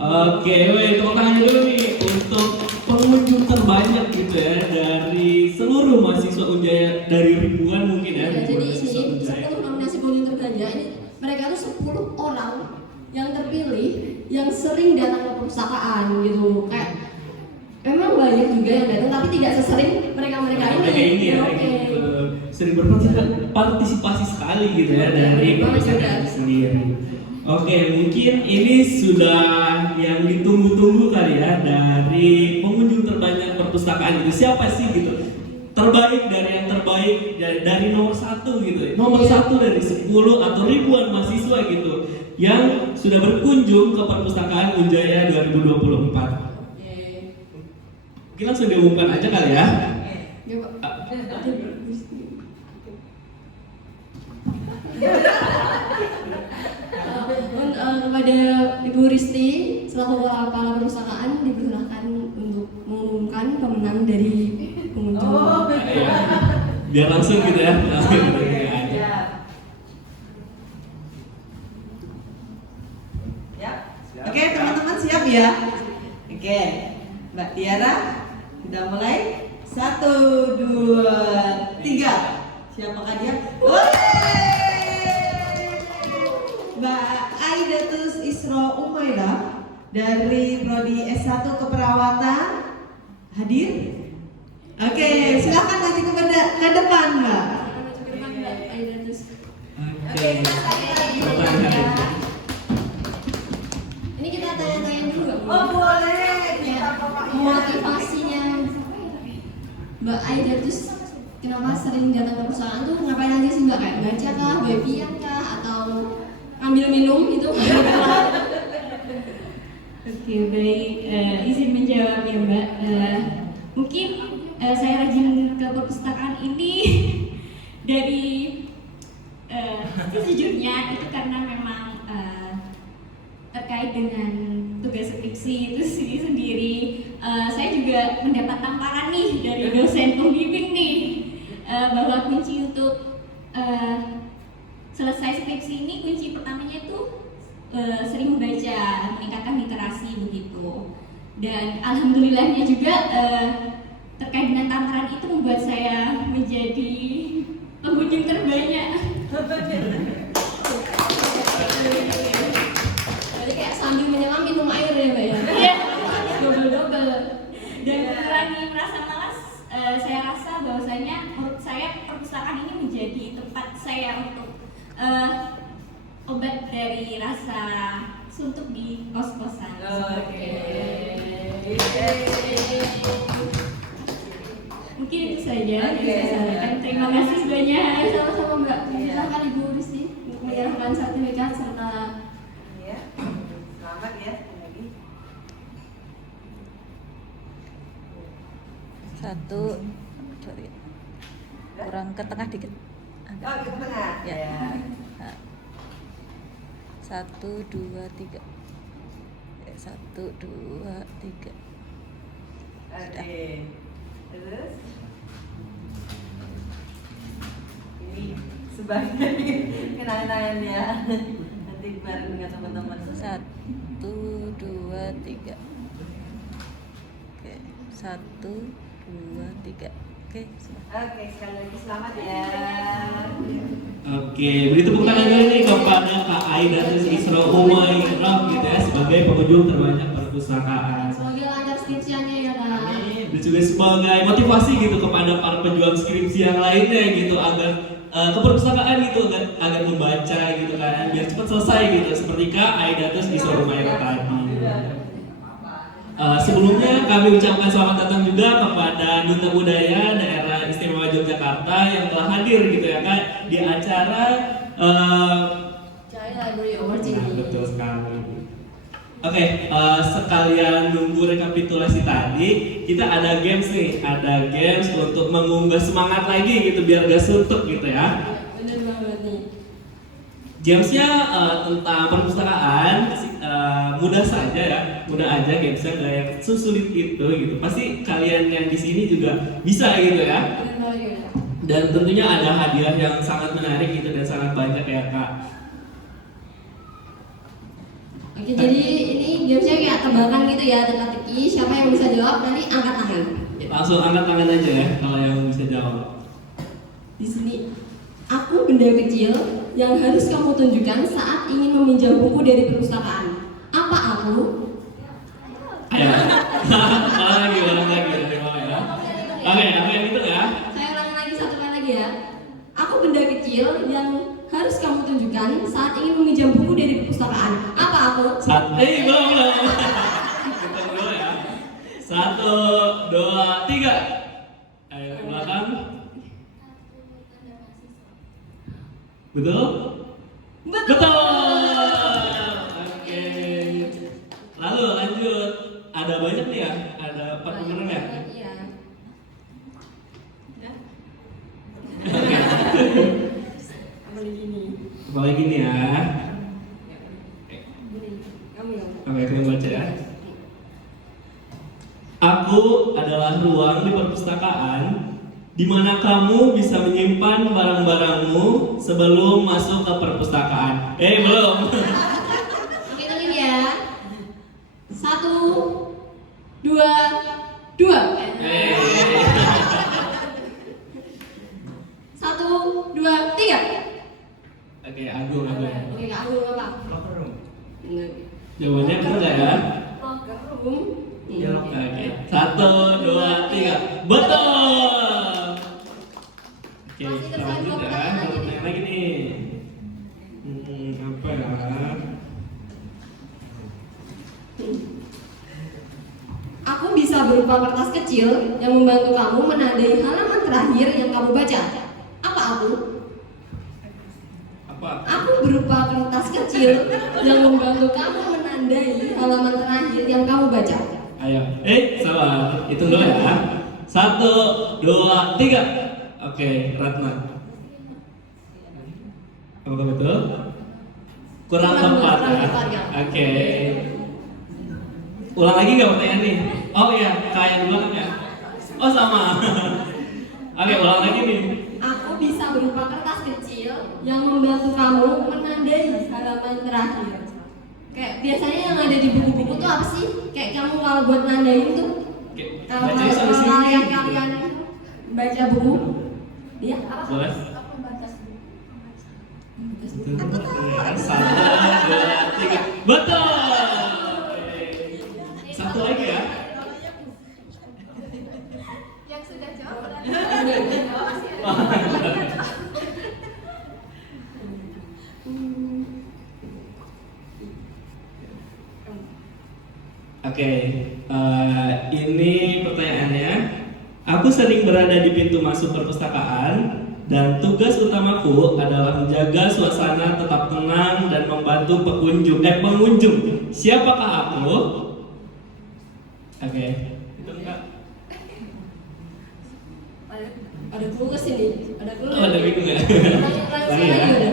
Oke, tepuk tangan dulu nih untuk pengunjung terbanyak gitu ya dari seluruh mahasiswa Unjaya, dari ribuan mungkin ya. Ya, jadi mahasiswa ini Unjaya. 10 nominasi pengunjung terbanyak ini mereka tuh 10 orang yang terpilih yang sering datang ke perpustakaan gitu. Kayak memang banyak juga yang datang tapi tidak sesering mereka-mereka ini. Mereka ini ya, Oke. gitu. Sering berpartisipasi sekali gitu ya dari perpustakaan itu sendiri. Oke, mungkin ini sudah yang ditunggu-tunggu kali ya dari pengunjung terbanyak perpustakaan itu. Siapa sih gitu? Terbaik dari yang terbaik dari nomor 1 gitu. Nomor 1 dari 10 atau ribuan mahasiswa gitu yang sudah berkunjung ke perpustakaan Unjaya 2024. Mungkin langsung diumumkan aja kali ya. Ya, Pak. Kepada Ibu Risti selaku kepala perpustakaan dipersilakan untuk mengumumkan pemenang dari pengunjung. Biar langsung gitu ya. Oke, teman-teman siap ya? Oke, Mbak Tiara, kita mulai. 1, 2, 3. Siapakah dia? Mbak Aidatus Isro Umairah dari Prodi S1 Keperawatan hadir? Oke, silakan maju ke depan, Mbak. Ini kita tanya-tanya dulu nggak? Oh, boleh. Ya, motivasinya Mbak Aidatus kenapa sering datang ke perusahaan tuh ngapain aja sih Mbak? Kayak baca kah, webian kah, atau ambil minum gitu? Oke, baik. Izin menjawab ya Mbak. Mungkin saya rajin ke perpustakaan ini dari sejujurnya itu karena memang terkait dengan tugas skripsi itu sendiri. Saya juga mendapat tamparan nih dari dosen pembimbing nih bahwa kunci untuk selesai skripsi ini, kunci pertamanya itu sering membaca, meningkatkan literasi begitu. Dan alhamdulillahnya juga terkait dengan tamparan itu membuat saya menjadi pengunjung terbanyak. Jadi kayak sambil menyelam minum air ya Mbak ya? Iya, double-double. Dan mengurangi merasa malas, saya rasa bahwasanya menurut saya perpustakaan ini menjadi tempat saya untuk obat dari rasa suntuk di kos-kosan. Mungkin itu saja yang saya sampaikan. Terima kasih banyak. Sama-sama Mbak. Iya. Silakan Ibu Risti untuk menyerahkan sertifikat serta Ya, selamat ya sekali lagi. Satu, sorry, kurang ke tengah dikit. Oh, ke tengah. Ya. Nah. 1, 2, 3. 1, 2, 3. Oke. Terus ini sebagai kenangan ya. Nanti bareng dengan teman-teman. 1, 2, 3. Oke, 1, 2, 3. Oke, Oke, sekali lagi selamat ya. Oke, beri tepuk tangan dulu nih kepada Kak Aidatus Isra Umairah gitu ya sebagai pengunjung terbanyak perpustakaan. semoga lancar skripsiannya ya Kak. Dan juga sebagai motivasi gitu kepada para pejuang skripsi yang lainnya gitu agar ke perpustakaan gitu agar membaca gitu kan biar cepat selesai gitu seperti Kak Aidatus Isra Umairah tadi. Sebelumnya kami ucapkan selamat datang juga kepada Duta Budaya Daerah Istimewa Yogyakarta yang telah hadir gitu ya Kak di acara Jaya Library Award nah, ini. betul sekali. Oke, sekalian nunggu rekapitulasi tadi, kita ada games nih, ada games untuk mengunggah semangat lagi gitu biar gak suntuk gitu ya. Bener banget nih. Gamesnya tentang perpustakaan, mudah saja ya, mudah aja gamesnya nggak yang sulit itu gitu. Pasti kalian yang di sini juga bisa gitu ya. Bener banget ya. Dan tentunya ada hadiah yang sangat menarik gitu dan sangat banyak ya Kak. Oke, jadi ini gamesnya kayak tebakan gitu ya, teka-teki. Siapa yang bisa jawab nanti angkat tangan. Langsung angkat tangan aja ya kalau yang bisa jawab. Di sini, aku benda kecil yang harus kamu tunjukkan saat ingin meminjam buku dari perpustakaan. Apa aku? Ayo, ulang lagi dari bawah ya. Oke, aku yang itu ya. Saya ulangi lagi satu kali lagi ya. Aku benda kecil yang harus kamu tunjukkan saat ingin meminjam buku dari perpustakaan. Apa aku? Belum. Kita dulu ya. 1, 2, 3. Ayo ke belakang. Betul? Betul. Oke. Lalu lanjut. Ada banyak nih ya. Ada 4 pemenang ya. Iya. Apalagi ini. Apalagi nih ya. Kamu yang. Oke, kita baca ya. Aku adalah ruang di perpustakaan di mana kamu bisa menyimpan barang-barangmu sebelum masuk ke perpustakaan. Belum. Oke, lagi ya. 1, 2, 2. 1, 2, 3. Oke, Agung. Oke, Kak Agung apa? Locker room. Jawabannya benar nggak ya? Locker room. Oke, 1, 2, 3. Betul. Oke, Masih kita tersisa lanjut dua ya. pertanyaan lagi nih. Pertanyaan lagi nih. Apa ya? Aku bisa berupa kertas kecil yang membantu kamu menandai halaman terakhir yang kamu baca. Apa aku? Apa? Aku berupa kertas kecil yang membantu kamu menandai halaman terakhir yang kamu baca. Ayo. Salah. Itu dulu ya. 1, 2, 3. Oke, Ratna. Apakah betul? Kurang tepat ya? Oke. Ulang lagi nggak pertanyaan nih? Oh iya, kayak dulu kan ya? Oh sama. Oke, ulang lagi nih. Aku bisa berupa kertas kecil yang membantu kamu menandai halaman terakhir. Kayak biasanya yang ada di buku-buku tuh apa sih? Kayak kamu kalau buat nandain tuh kalau Bacanya sampai sini. kalian baca buku, iya apa? Boleh? Apa batas buku? 1, 2, 3. Betul. Satu lagi ya. Yang sudah jawab. Oke, ini pertanyaannya. Aku sering berada di pintu masuk perpustakaan dan tugas utamaku adalah menjaga suasana tetap tenang dan membantu pengunjung. Siapakah aku? Oke, itu enggak. Ada tulis ini, ada tulis. Oh, ada bingung ya? Lagi ya.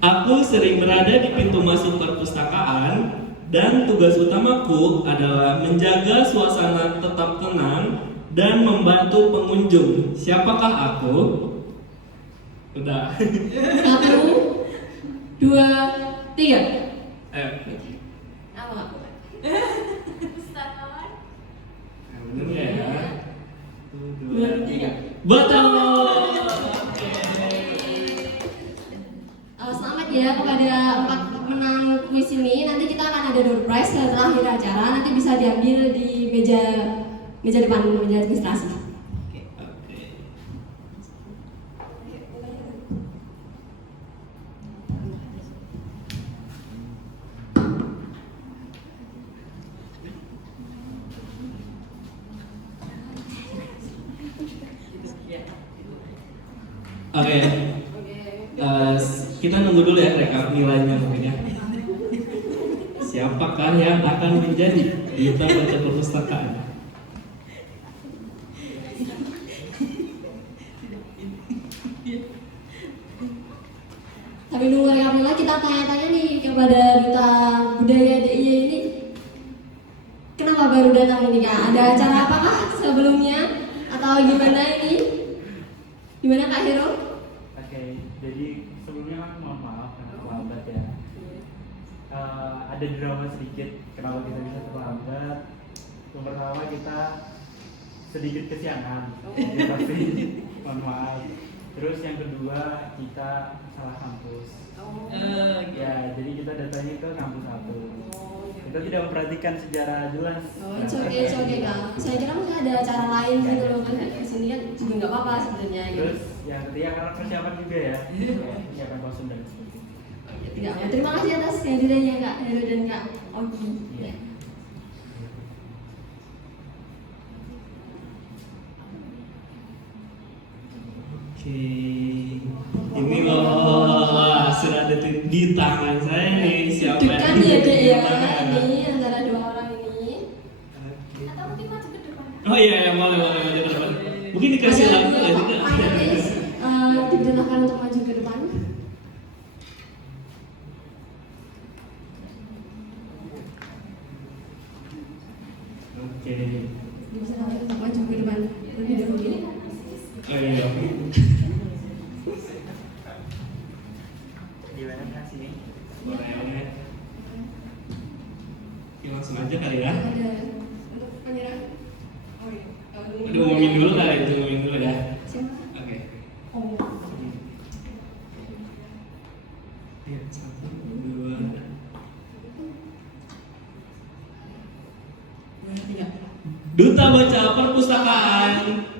Aku sering berada di pintu masuk perpustakaan dan tugas utamaku adalah menjaga suasana tetap tenang dan membantu pengunjung. Siapakah aku? Udah. 1, 2, 3. Ayo. Apa aku? Bener ya? 2, 3. Betul. Selamat ya kepada 4 pemenang kuis ini. Nanti kita akan ada door prize setelah akhir acara. Nanti bisa diambil di meja depan, meja administrasi. Oke. Kita nunggu dulu ya rekap nilainya mungkin ya. Siapakah yang akan menjadi duta baca perpustakaan? Tapi nunggu rekapnya kita tanya-tanya nih kepada duta budaya DIY ini. Kenapa baru datang ini Kak? Ada acara apakah sebelumnya atau gimana ini? Gimana Kak Hero? Oke, jadi sebelumnya aku mohon maaf karena terlambat ya. Ada drama sedikit kenapa kita bisa terlambat. Yang pertama kita sedikit kesiangan, ya pasti mohon maaf. Terus yang kedua kita salah kampus. Ya, jadi kita datangnya ke kampus 1. Kita tidak memperhatikan sejarah jelas. It's okay Kak. Saya kira masih ada acara lain gitu loh kan kesini kan juga nggak apa-apa sebenarnya. Terus yang ketiga karena persiapan juga ya, persiapan kostum dan sebagainya. Tidak, terima kasih atas kehadirannya Kak Hero dan Kak Ogi. Iya. Oke, ini loh sudah ada di tangan saya nih siapa Dekan ya Dek ya, ini antara 2 orang ini. Atau mungkin maju ke depan. Oh iya, boleh maju ke depan. Mungkin dikasih Ada lagu dua nggak sih? panelis, dipersilahkan untuk maju ke depan. Oke. Dipersilahkan untuk maju ke depan lebih dahulu. Oh iya. Gimana kasih nih? Boleh. Oke, langsung aja kali ya. Ada untuk penyerah. Oh iya. Aduh, ngomongin dulu kali itu, ngomongin dulu ya. Siapa? Oke. Oh. Ya, 1, 2. 3. Duta Baca Perpustakaan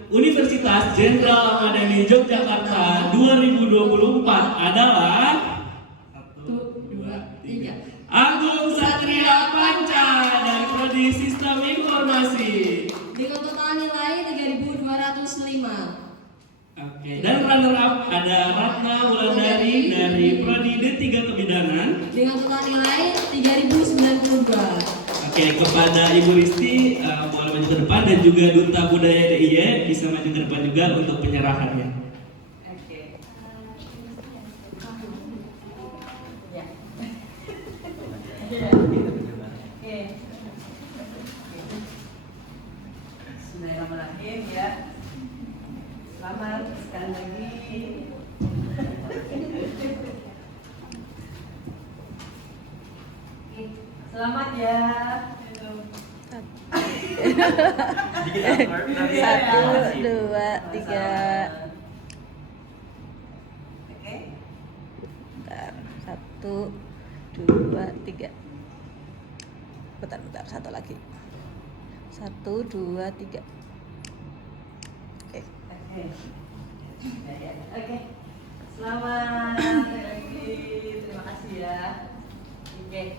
Universitas Jenderal Ahmad Yani Yogyakarta 2024 adalah 1, 2, 3. Agung Satria Panca dari Prodi Sistem Informasi. Dengan total nilai 3.205. Oke, dan runner up ada Ratna Wulandari dari Prodi D3 Kebidanan. Dengan total nilai 3.092. Oke, kepada Ibu Risti boleh maju ke depan dan juga Duta Budaya DIY bisa maju ke depan juga untuk penyerahannya. Oke. Ya. Iya. Oke. Bismillahirrahmanirrahim ya. Selamat sekali lagi. Selamat ya. Satu, dua, tiga. Oke. Bentar. Satu, dua, tiga. Bentar, satu lagi. Satu, dua, tiga. Oke. Oke. Oke. Selamat sekali lagi. Terima kasih ya. Oke.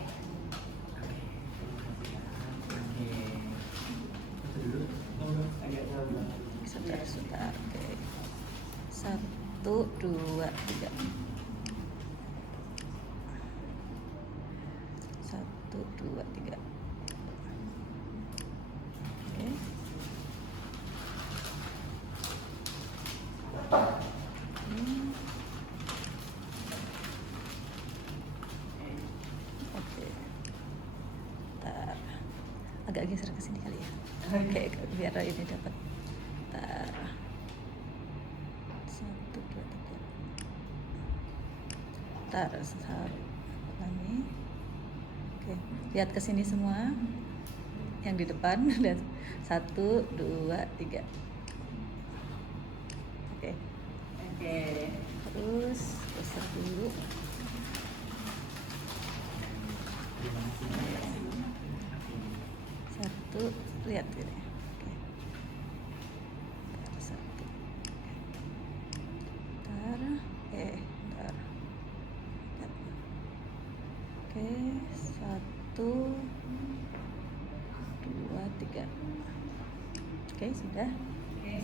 Sebentar. Oke. Satu, dua, tiga. Satu, dua, tiga. Oke. Oke. Bentar. Agak geser ke sini kali ya. Oke, biar ini dapat. Bentar. Satu, dua, tiga. Bentar, lagi. Oke, lihat ke sini semua. Yang di depan. Lihat. Satu, dua, tiga. Oke. Oke. Terus geser dulu. Satu, lihat ini. Oke. Bentar, satu. Bentar. Bentar. Lihat. Oke, satu, dua, tiga. Oke, sudah.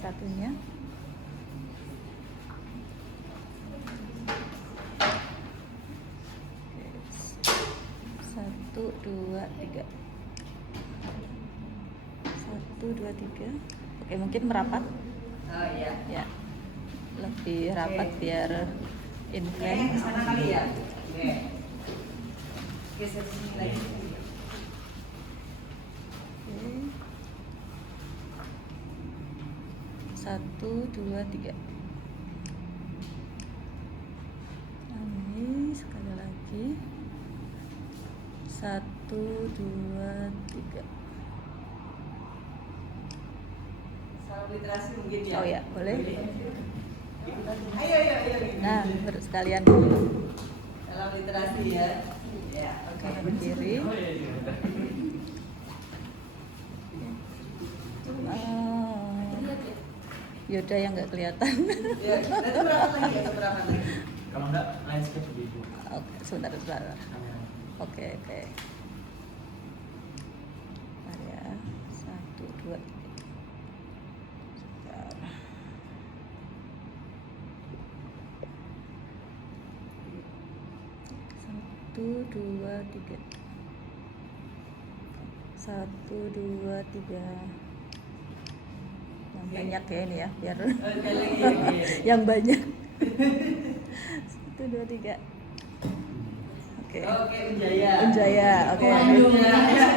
Satunya. Oke. Satu, dua, tiga. Satu, dua, tiga. Oke, mungkin merapat. Oh iya. Ya, lebih rapat Oke. biar Kayaknya inflame. ke sana kali ya. Oke. Geser sini lagi. Oke. Satu, dua, tiga. Ini sekali lagi. Satu, dua, tiga. Salam literasi mungkin ya. Oh ya, boleh. Ayo. Nah, sekalian dulu. Salam literasi ya. Ya, oke. Kanan kiri. Yoda yang nggak kelihatan. Ya, nanti berapa lagi ya? Berapa lagi? Kalau enggak landscape begitu. Oke, sebentar. Oke. Bentar ya. Satu, dua, tiga. Sebentar. Satu, dua, tiga. Satu, dua, tiga. Yang banyak ya ini ya, biar Sekali lagi ya. yang banyak. Satu, dua, tiga. Oke. Oke, Unjaya. Unjaya, oke. Unjaya.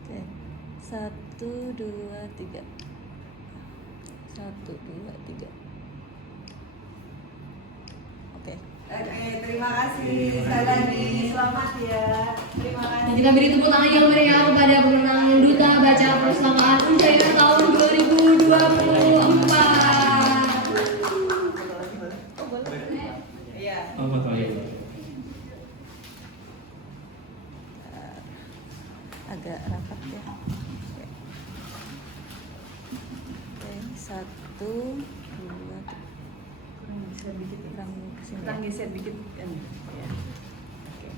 Oke. Satu, dua, tiga. Satu, dua, tiga. Oke. Oke, terima kasih sekali lagi. Selamat ya. Terima kasih. Dan kita beri tepuk tangan yang meriah kepada pemenang Duta Baca Perpustakaan Unjaya tahun 2024. Iya. Oh, foto ya. Agak rapat ya. Oke, satu, dua, tiga. Kurang geser dikit ya. Kurang kesini. Kurang geser dikit kan. Ya. Oke.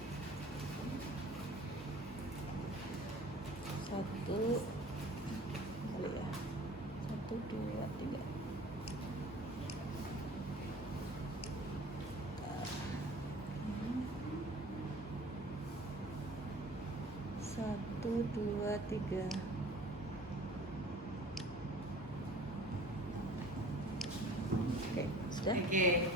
Satu, kali ya. Satu, dua, tiga. Satu, 1, 2, 3. Oke, sudah? Ya,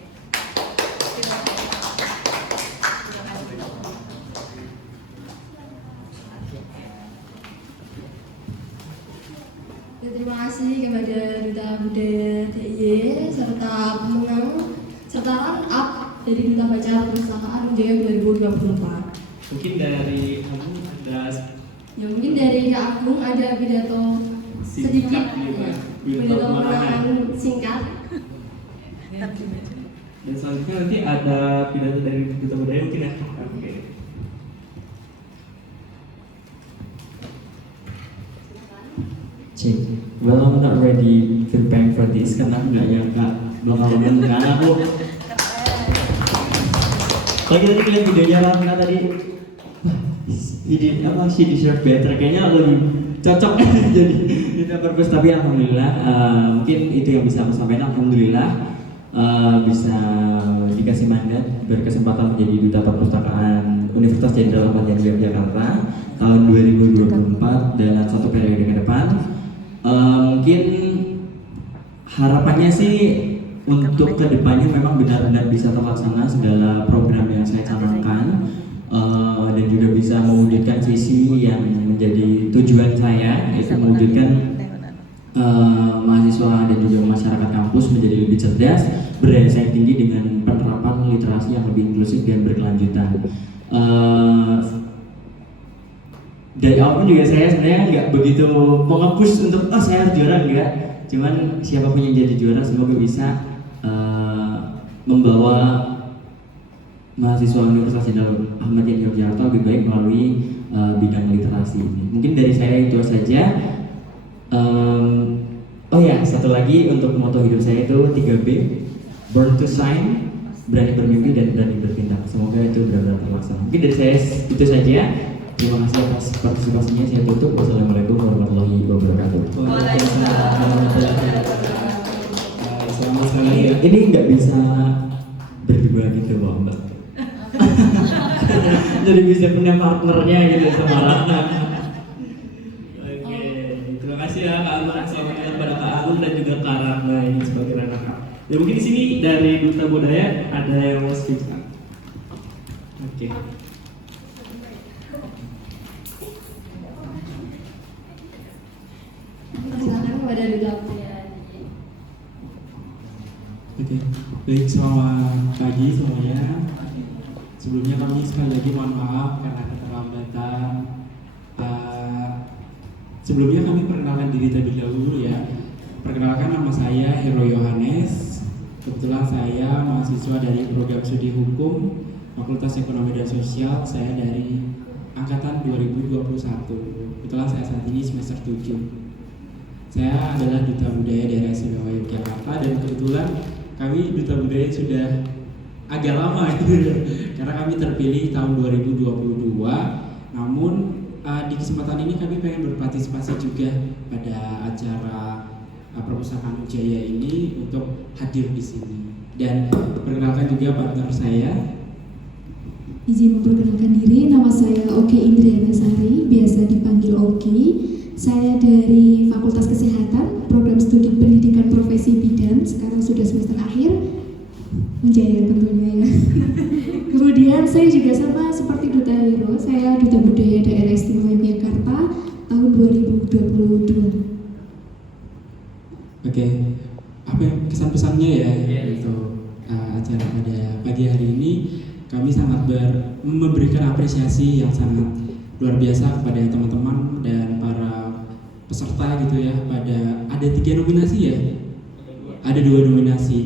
terima kasih kepada Duta Budaya DIY serta pemenang serta runner-up dari Duta Baca Perpustakaan Jaya 2024. Mungkin dari kamu ada Ya mungkin dari Kak Agung ada pidato sedikit, singkat gitu ya, pidato pemenangan singkat. Dan selanjutnya nanti ada pidato dari Duta Budaya mungkin ya. Oke. Cik, well I'm not ready to bank for this karena nggak nyangka belakangan karena aku lagi tadi lihat videonya lah karena tadi she deserve better kayaknya lebih cocok jadi Duta Perpus tapi alhamdulillah mungkin itu yang bisa aku sampaikan alhamdulillah bisa dikasih mandat berkesempatan menjadi Duta Perpustakaan Universitas Jenderal Ahmad Yani Yogyakarta tahun 2024 dan satu periode ke depan. Mungkin harapannya sih untuk kedepannya memang benar-benar bisa terlaksana segala program yang saya canangkan dan juga bisa mewujudkan visi yang menjadi tujuan saya yaitu mewujudkan mahasiswa dan juga masyarakat kampus menjadi lebih cerdas, berdaya saing tinggi dengan penerapan literasi yang lebih inklusif dan berkelanjutan. Dari awal pun juga saya sebenarnya nggak begitu mengepush untuk saya harus juara enggak, cuman siapapun yang jadi juara semoga bisa membawa mahasiswa Universitas Jenderal Ahmad Yani Yogyakarta lebih baik melalui bidang literasi ini. Mungkin dari saya itu saja. Oh ya, satu lagi untuk moto hidup saya itu 3B, Born to Shine, berani bermimpi dan berani bertindak. Semoga itu benar-benar terlaksana. Mungkin dari saya itu saja. Terima kasih atas partisipasinya. Saya tutup. Wassalamualaikum warahmatullahi wabarakatuh. Selamat sekali ya. Ini nggak bisa berdua gitu loh Mbak. Jadi bisa punya partnernya gitu sama Ratna. Oke, terima kasih ya Kak Alman. Selamat datang kepada Kak Agung dan juga Kak Ratna ini sebagai runner-up. Ya mungkin di sini dari Duta Budaya ada yang mau speak. Oke. Silakan kepada Duta Budaya. Oke, baik, selamat pagi semuanya. Sebelumnya kami sekali lagi mohon maaf karena keterlambatan. Sebelumnya kami perkenalkan diri terlebih dahulu ya. Perkenalkan, nama saya Hero Yohanes. Kebetulan saya mahasiswa dari program studi hukum Fakultas Ekonomi dan Sosial. Saya dari angkatan 2021. Kebetulan saya saat ini semester 7. Saya adalah Duta Budaya Daerah Istimewa Yogyakarta dan kebetulan kami Duta Budaya sudah agak lama gitu karena kami terpilih tahun 2022. Namun di kesempatan ini kami pengen berpartisipasi juga pada acara Perpustakaan Jaya ini untuk hadir di sini dan perkenalkan juga partner saya. Izin memperkenalkan diri, nama saya Oki Indriana Sari, biasa dipanggil Oki. Saya dari Fakultas Kesehatan, program studi pendidikan profesi bidan, sekarang sudah semester akhir, menjaya tentunya ya. Kemudian saya juga sama seperti Duta Hero, saya Duta Budaya Daerah Istimewa Yogyakarta tahun 2022. Oke, apa yang kesan-pesannya ya untuk acara pada pagi hari ini? Kami sangat memberikan apresiasi yang sangat luar biasa kepada teman-teman dan para peserta gitu ya. Ada 3 nominasi ya, ada 2 nominasi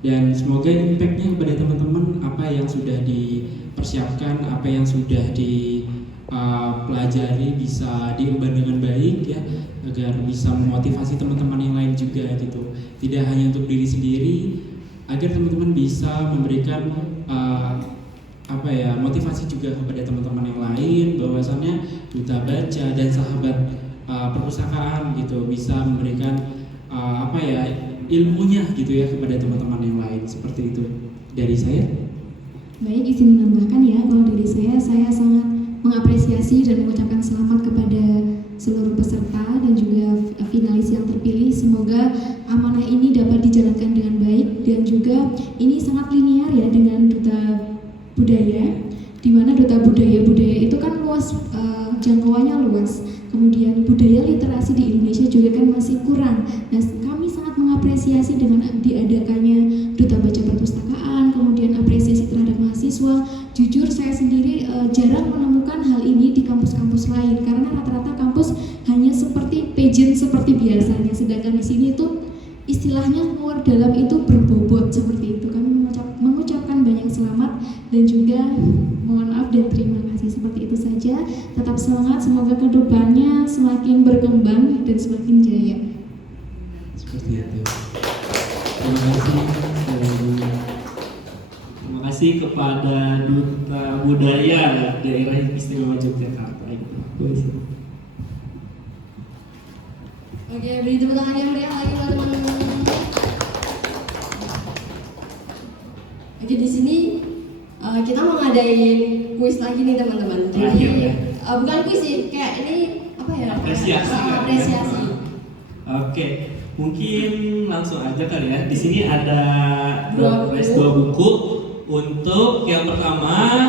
dan semoga impactnya kepada teman-teman apa yang sudah dipersiapkan, apa yang sudah dipelajari bisa diemban dengan baik ya, agar bisa memotivasi teman-teman yang lain juga gitu. Tidak hanya untuk diri sendiri, agar teman-teman bisa memberikan motivasi juga kepada teman-teman yang lain, bahwasannya Duta Baca dan sahabat perpustakaan gitu bisa memberikan ilmunya gitu ya kepada teman-teman yang lain. Seperti itu dari saya. Baik, izin menambahkan ya, kalau dari saya sangat mengapresiasi dan mengucapkan selamat kepada seluruh peserta dan juga finalis yang terpilih. Semoga amanah ini dapat dijalankan dengan baik, dan juga ini sangat linear ya dengan Duta Budaya, di mana Duta Budaya itu kan luas, jangkauannya luas. Kemudian budaya literasi di Indonesia juga kan masih kurang. Nah, kami sangat mengapresiasi dengan diadakannya Duta Baca Perpustakaan, kemudian apresiasi terhadap mahasiswa. Jujur saya sendiri jarang menemukan hal ini di kampus-kampus lain, karena rata-rata kampus hanya seperti pageant seperti biasanya, sedangkan di sini tuh istilahnya luar dalam itu berbobot seperti itu. Kami mengucapkan banyak selamat dan juga mohon maaf dan terima kasih. Seperti itu saja. Tetap semangat, semoga kedepannya semakin berkembang dan semakin jaya. Seperti itu. Terima kasih. Terima kasih kepada Duta Budaya Daerah Istimewa Yogyakarta. Oke, beri tepuk tangan yang meriah lagi buat teman-teman. Oke, di sini kita mau ngadain kuis lagi nih teman-teman. Jadi bukan kuis sih, kayak ini apa ya? Apresiasi. Apresiasi. Oke, mungkin langsung aja kali ya. Di sini ada dua buku. Untuk yang pertama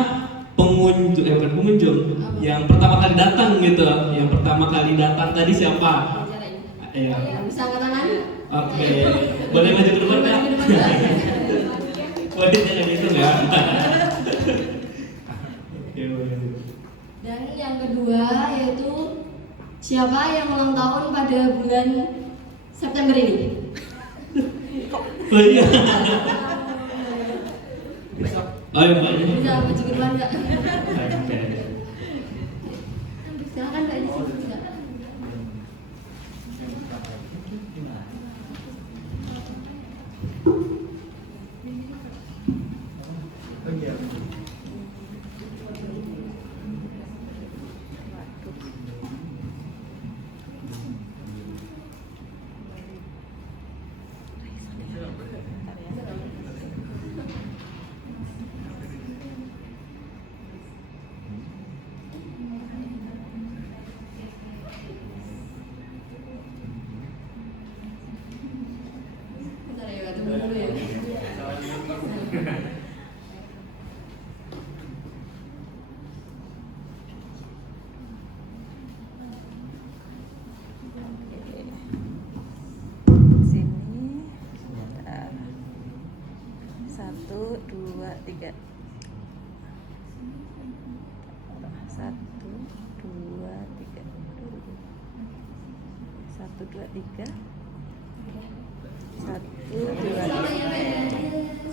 pengunjung, bukan pengunjung, yang pertama kali datang gitu. Yang pertama kali datang tadi siapa? Ya. Bisa angkat tangan? Oke. Boleh maju ke depan nggak? Boleh jangan itu ya. Dan yang kedua yaitu siapa yang ulang tahun pada bulan September ini? Oh iya. Oh iya, Mbak. Bisa maju ke depan nggak? Oke. Silakan Mbak di sini.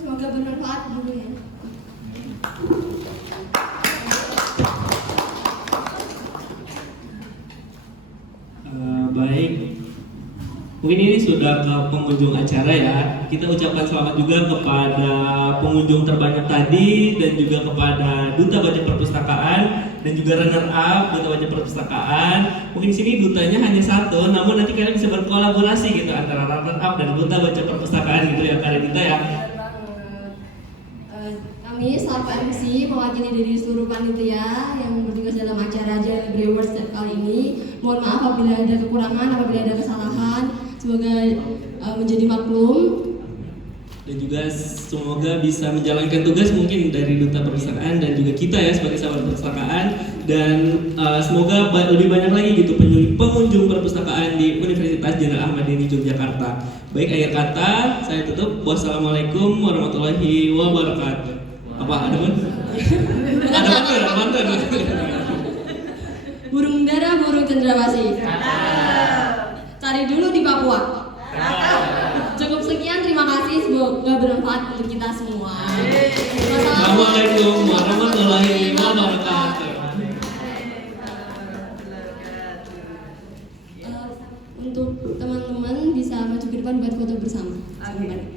Semoga bermanfaat dulu ya. Baik. Mungkin ini sudah ke pengunjung acara ya. Kita ucapkan selamat juga kepada pengunjung terbanyak tadi dan juga kepada Duta Baca Perpustakaan dan juga runner up Duta Baca Perpustakaan. Mungkin di sini dutanya hanya satu, namun nanti kalian bisa berkolaborasi gitu antara runner up dan Duta Baca Perpustakaan gitu ya, Kak Dita ya. Kami selaku MC mewakili dari seluruh panitia yang bertugas dalam acara Jaya Brewers kali ini. Mohon maaf apabila ada kekurangan, apabila ada kesalahan. Semoga menjadi maklum. Dan juga semoga bisa menjalankan tugas mungkin dari Duta Perpustakaan dan juga kita ya sebagai sahabat perpustakaan, dan semoga lebih banyak lagi gitu pengunjung perpustakaan di Universitas Jenderal Ahmad Yani Yogyakarta. Baik, akhir kata saya tutup. Wassalamualaikum warahmatullahi wabarakatuh. Apa ada pun? Ada mantan. Burung dara, burung cendrawasih. Cari dulu di Papua. Cukup sekian, terima kasih, semoga bermanfaat untuk kita semua. Assalamualaikum warahmatullahi wabarakatuh. Untuk teman-teman bisa maju ke depan buat foto bersama. Oke.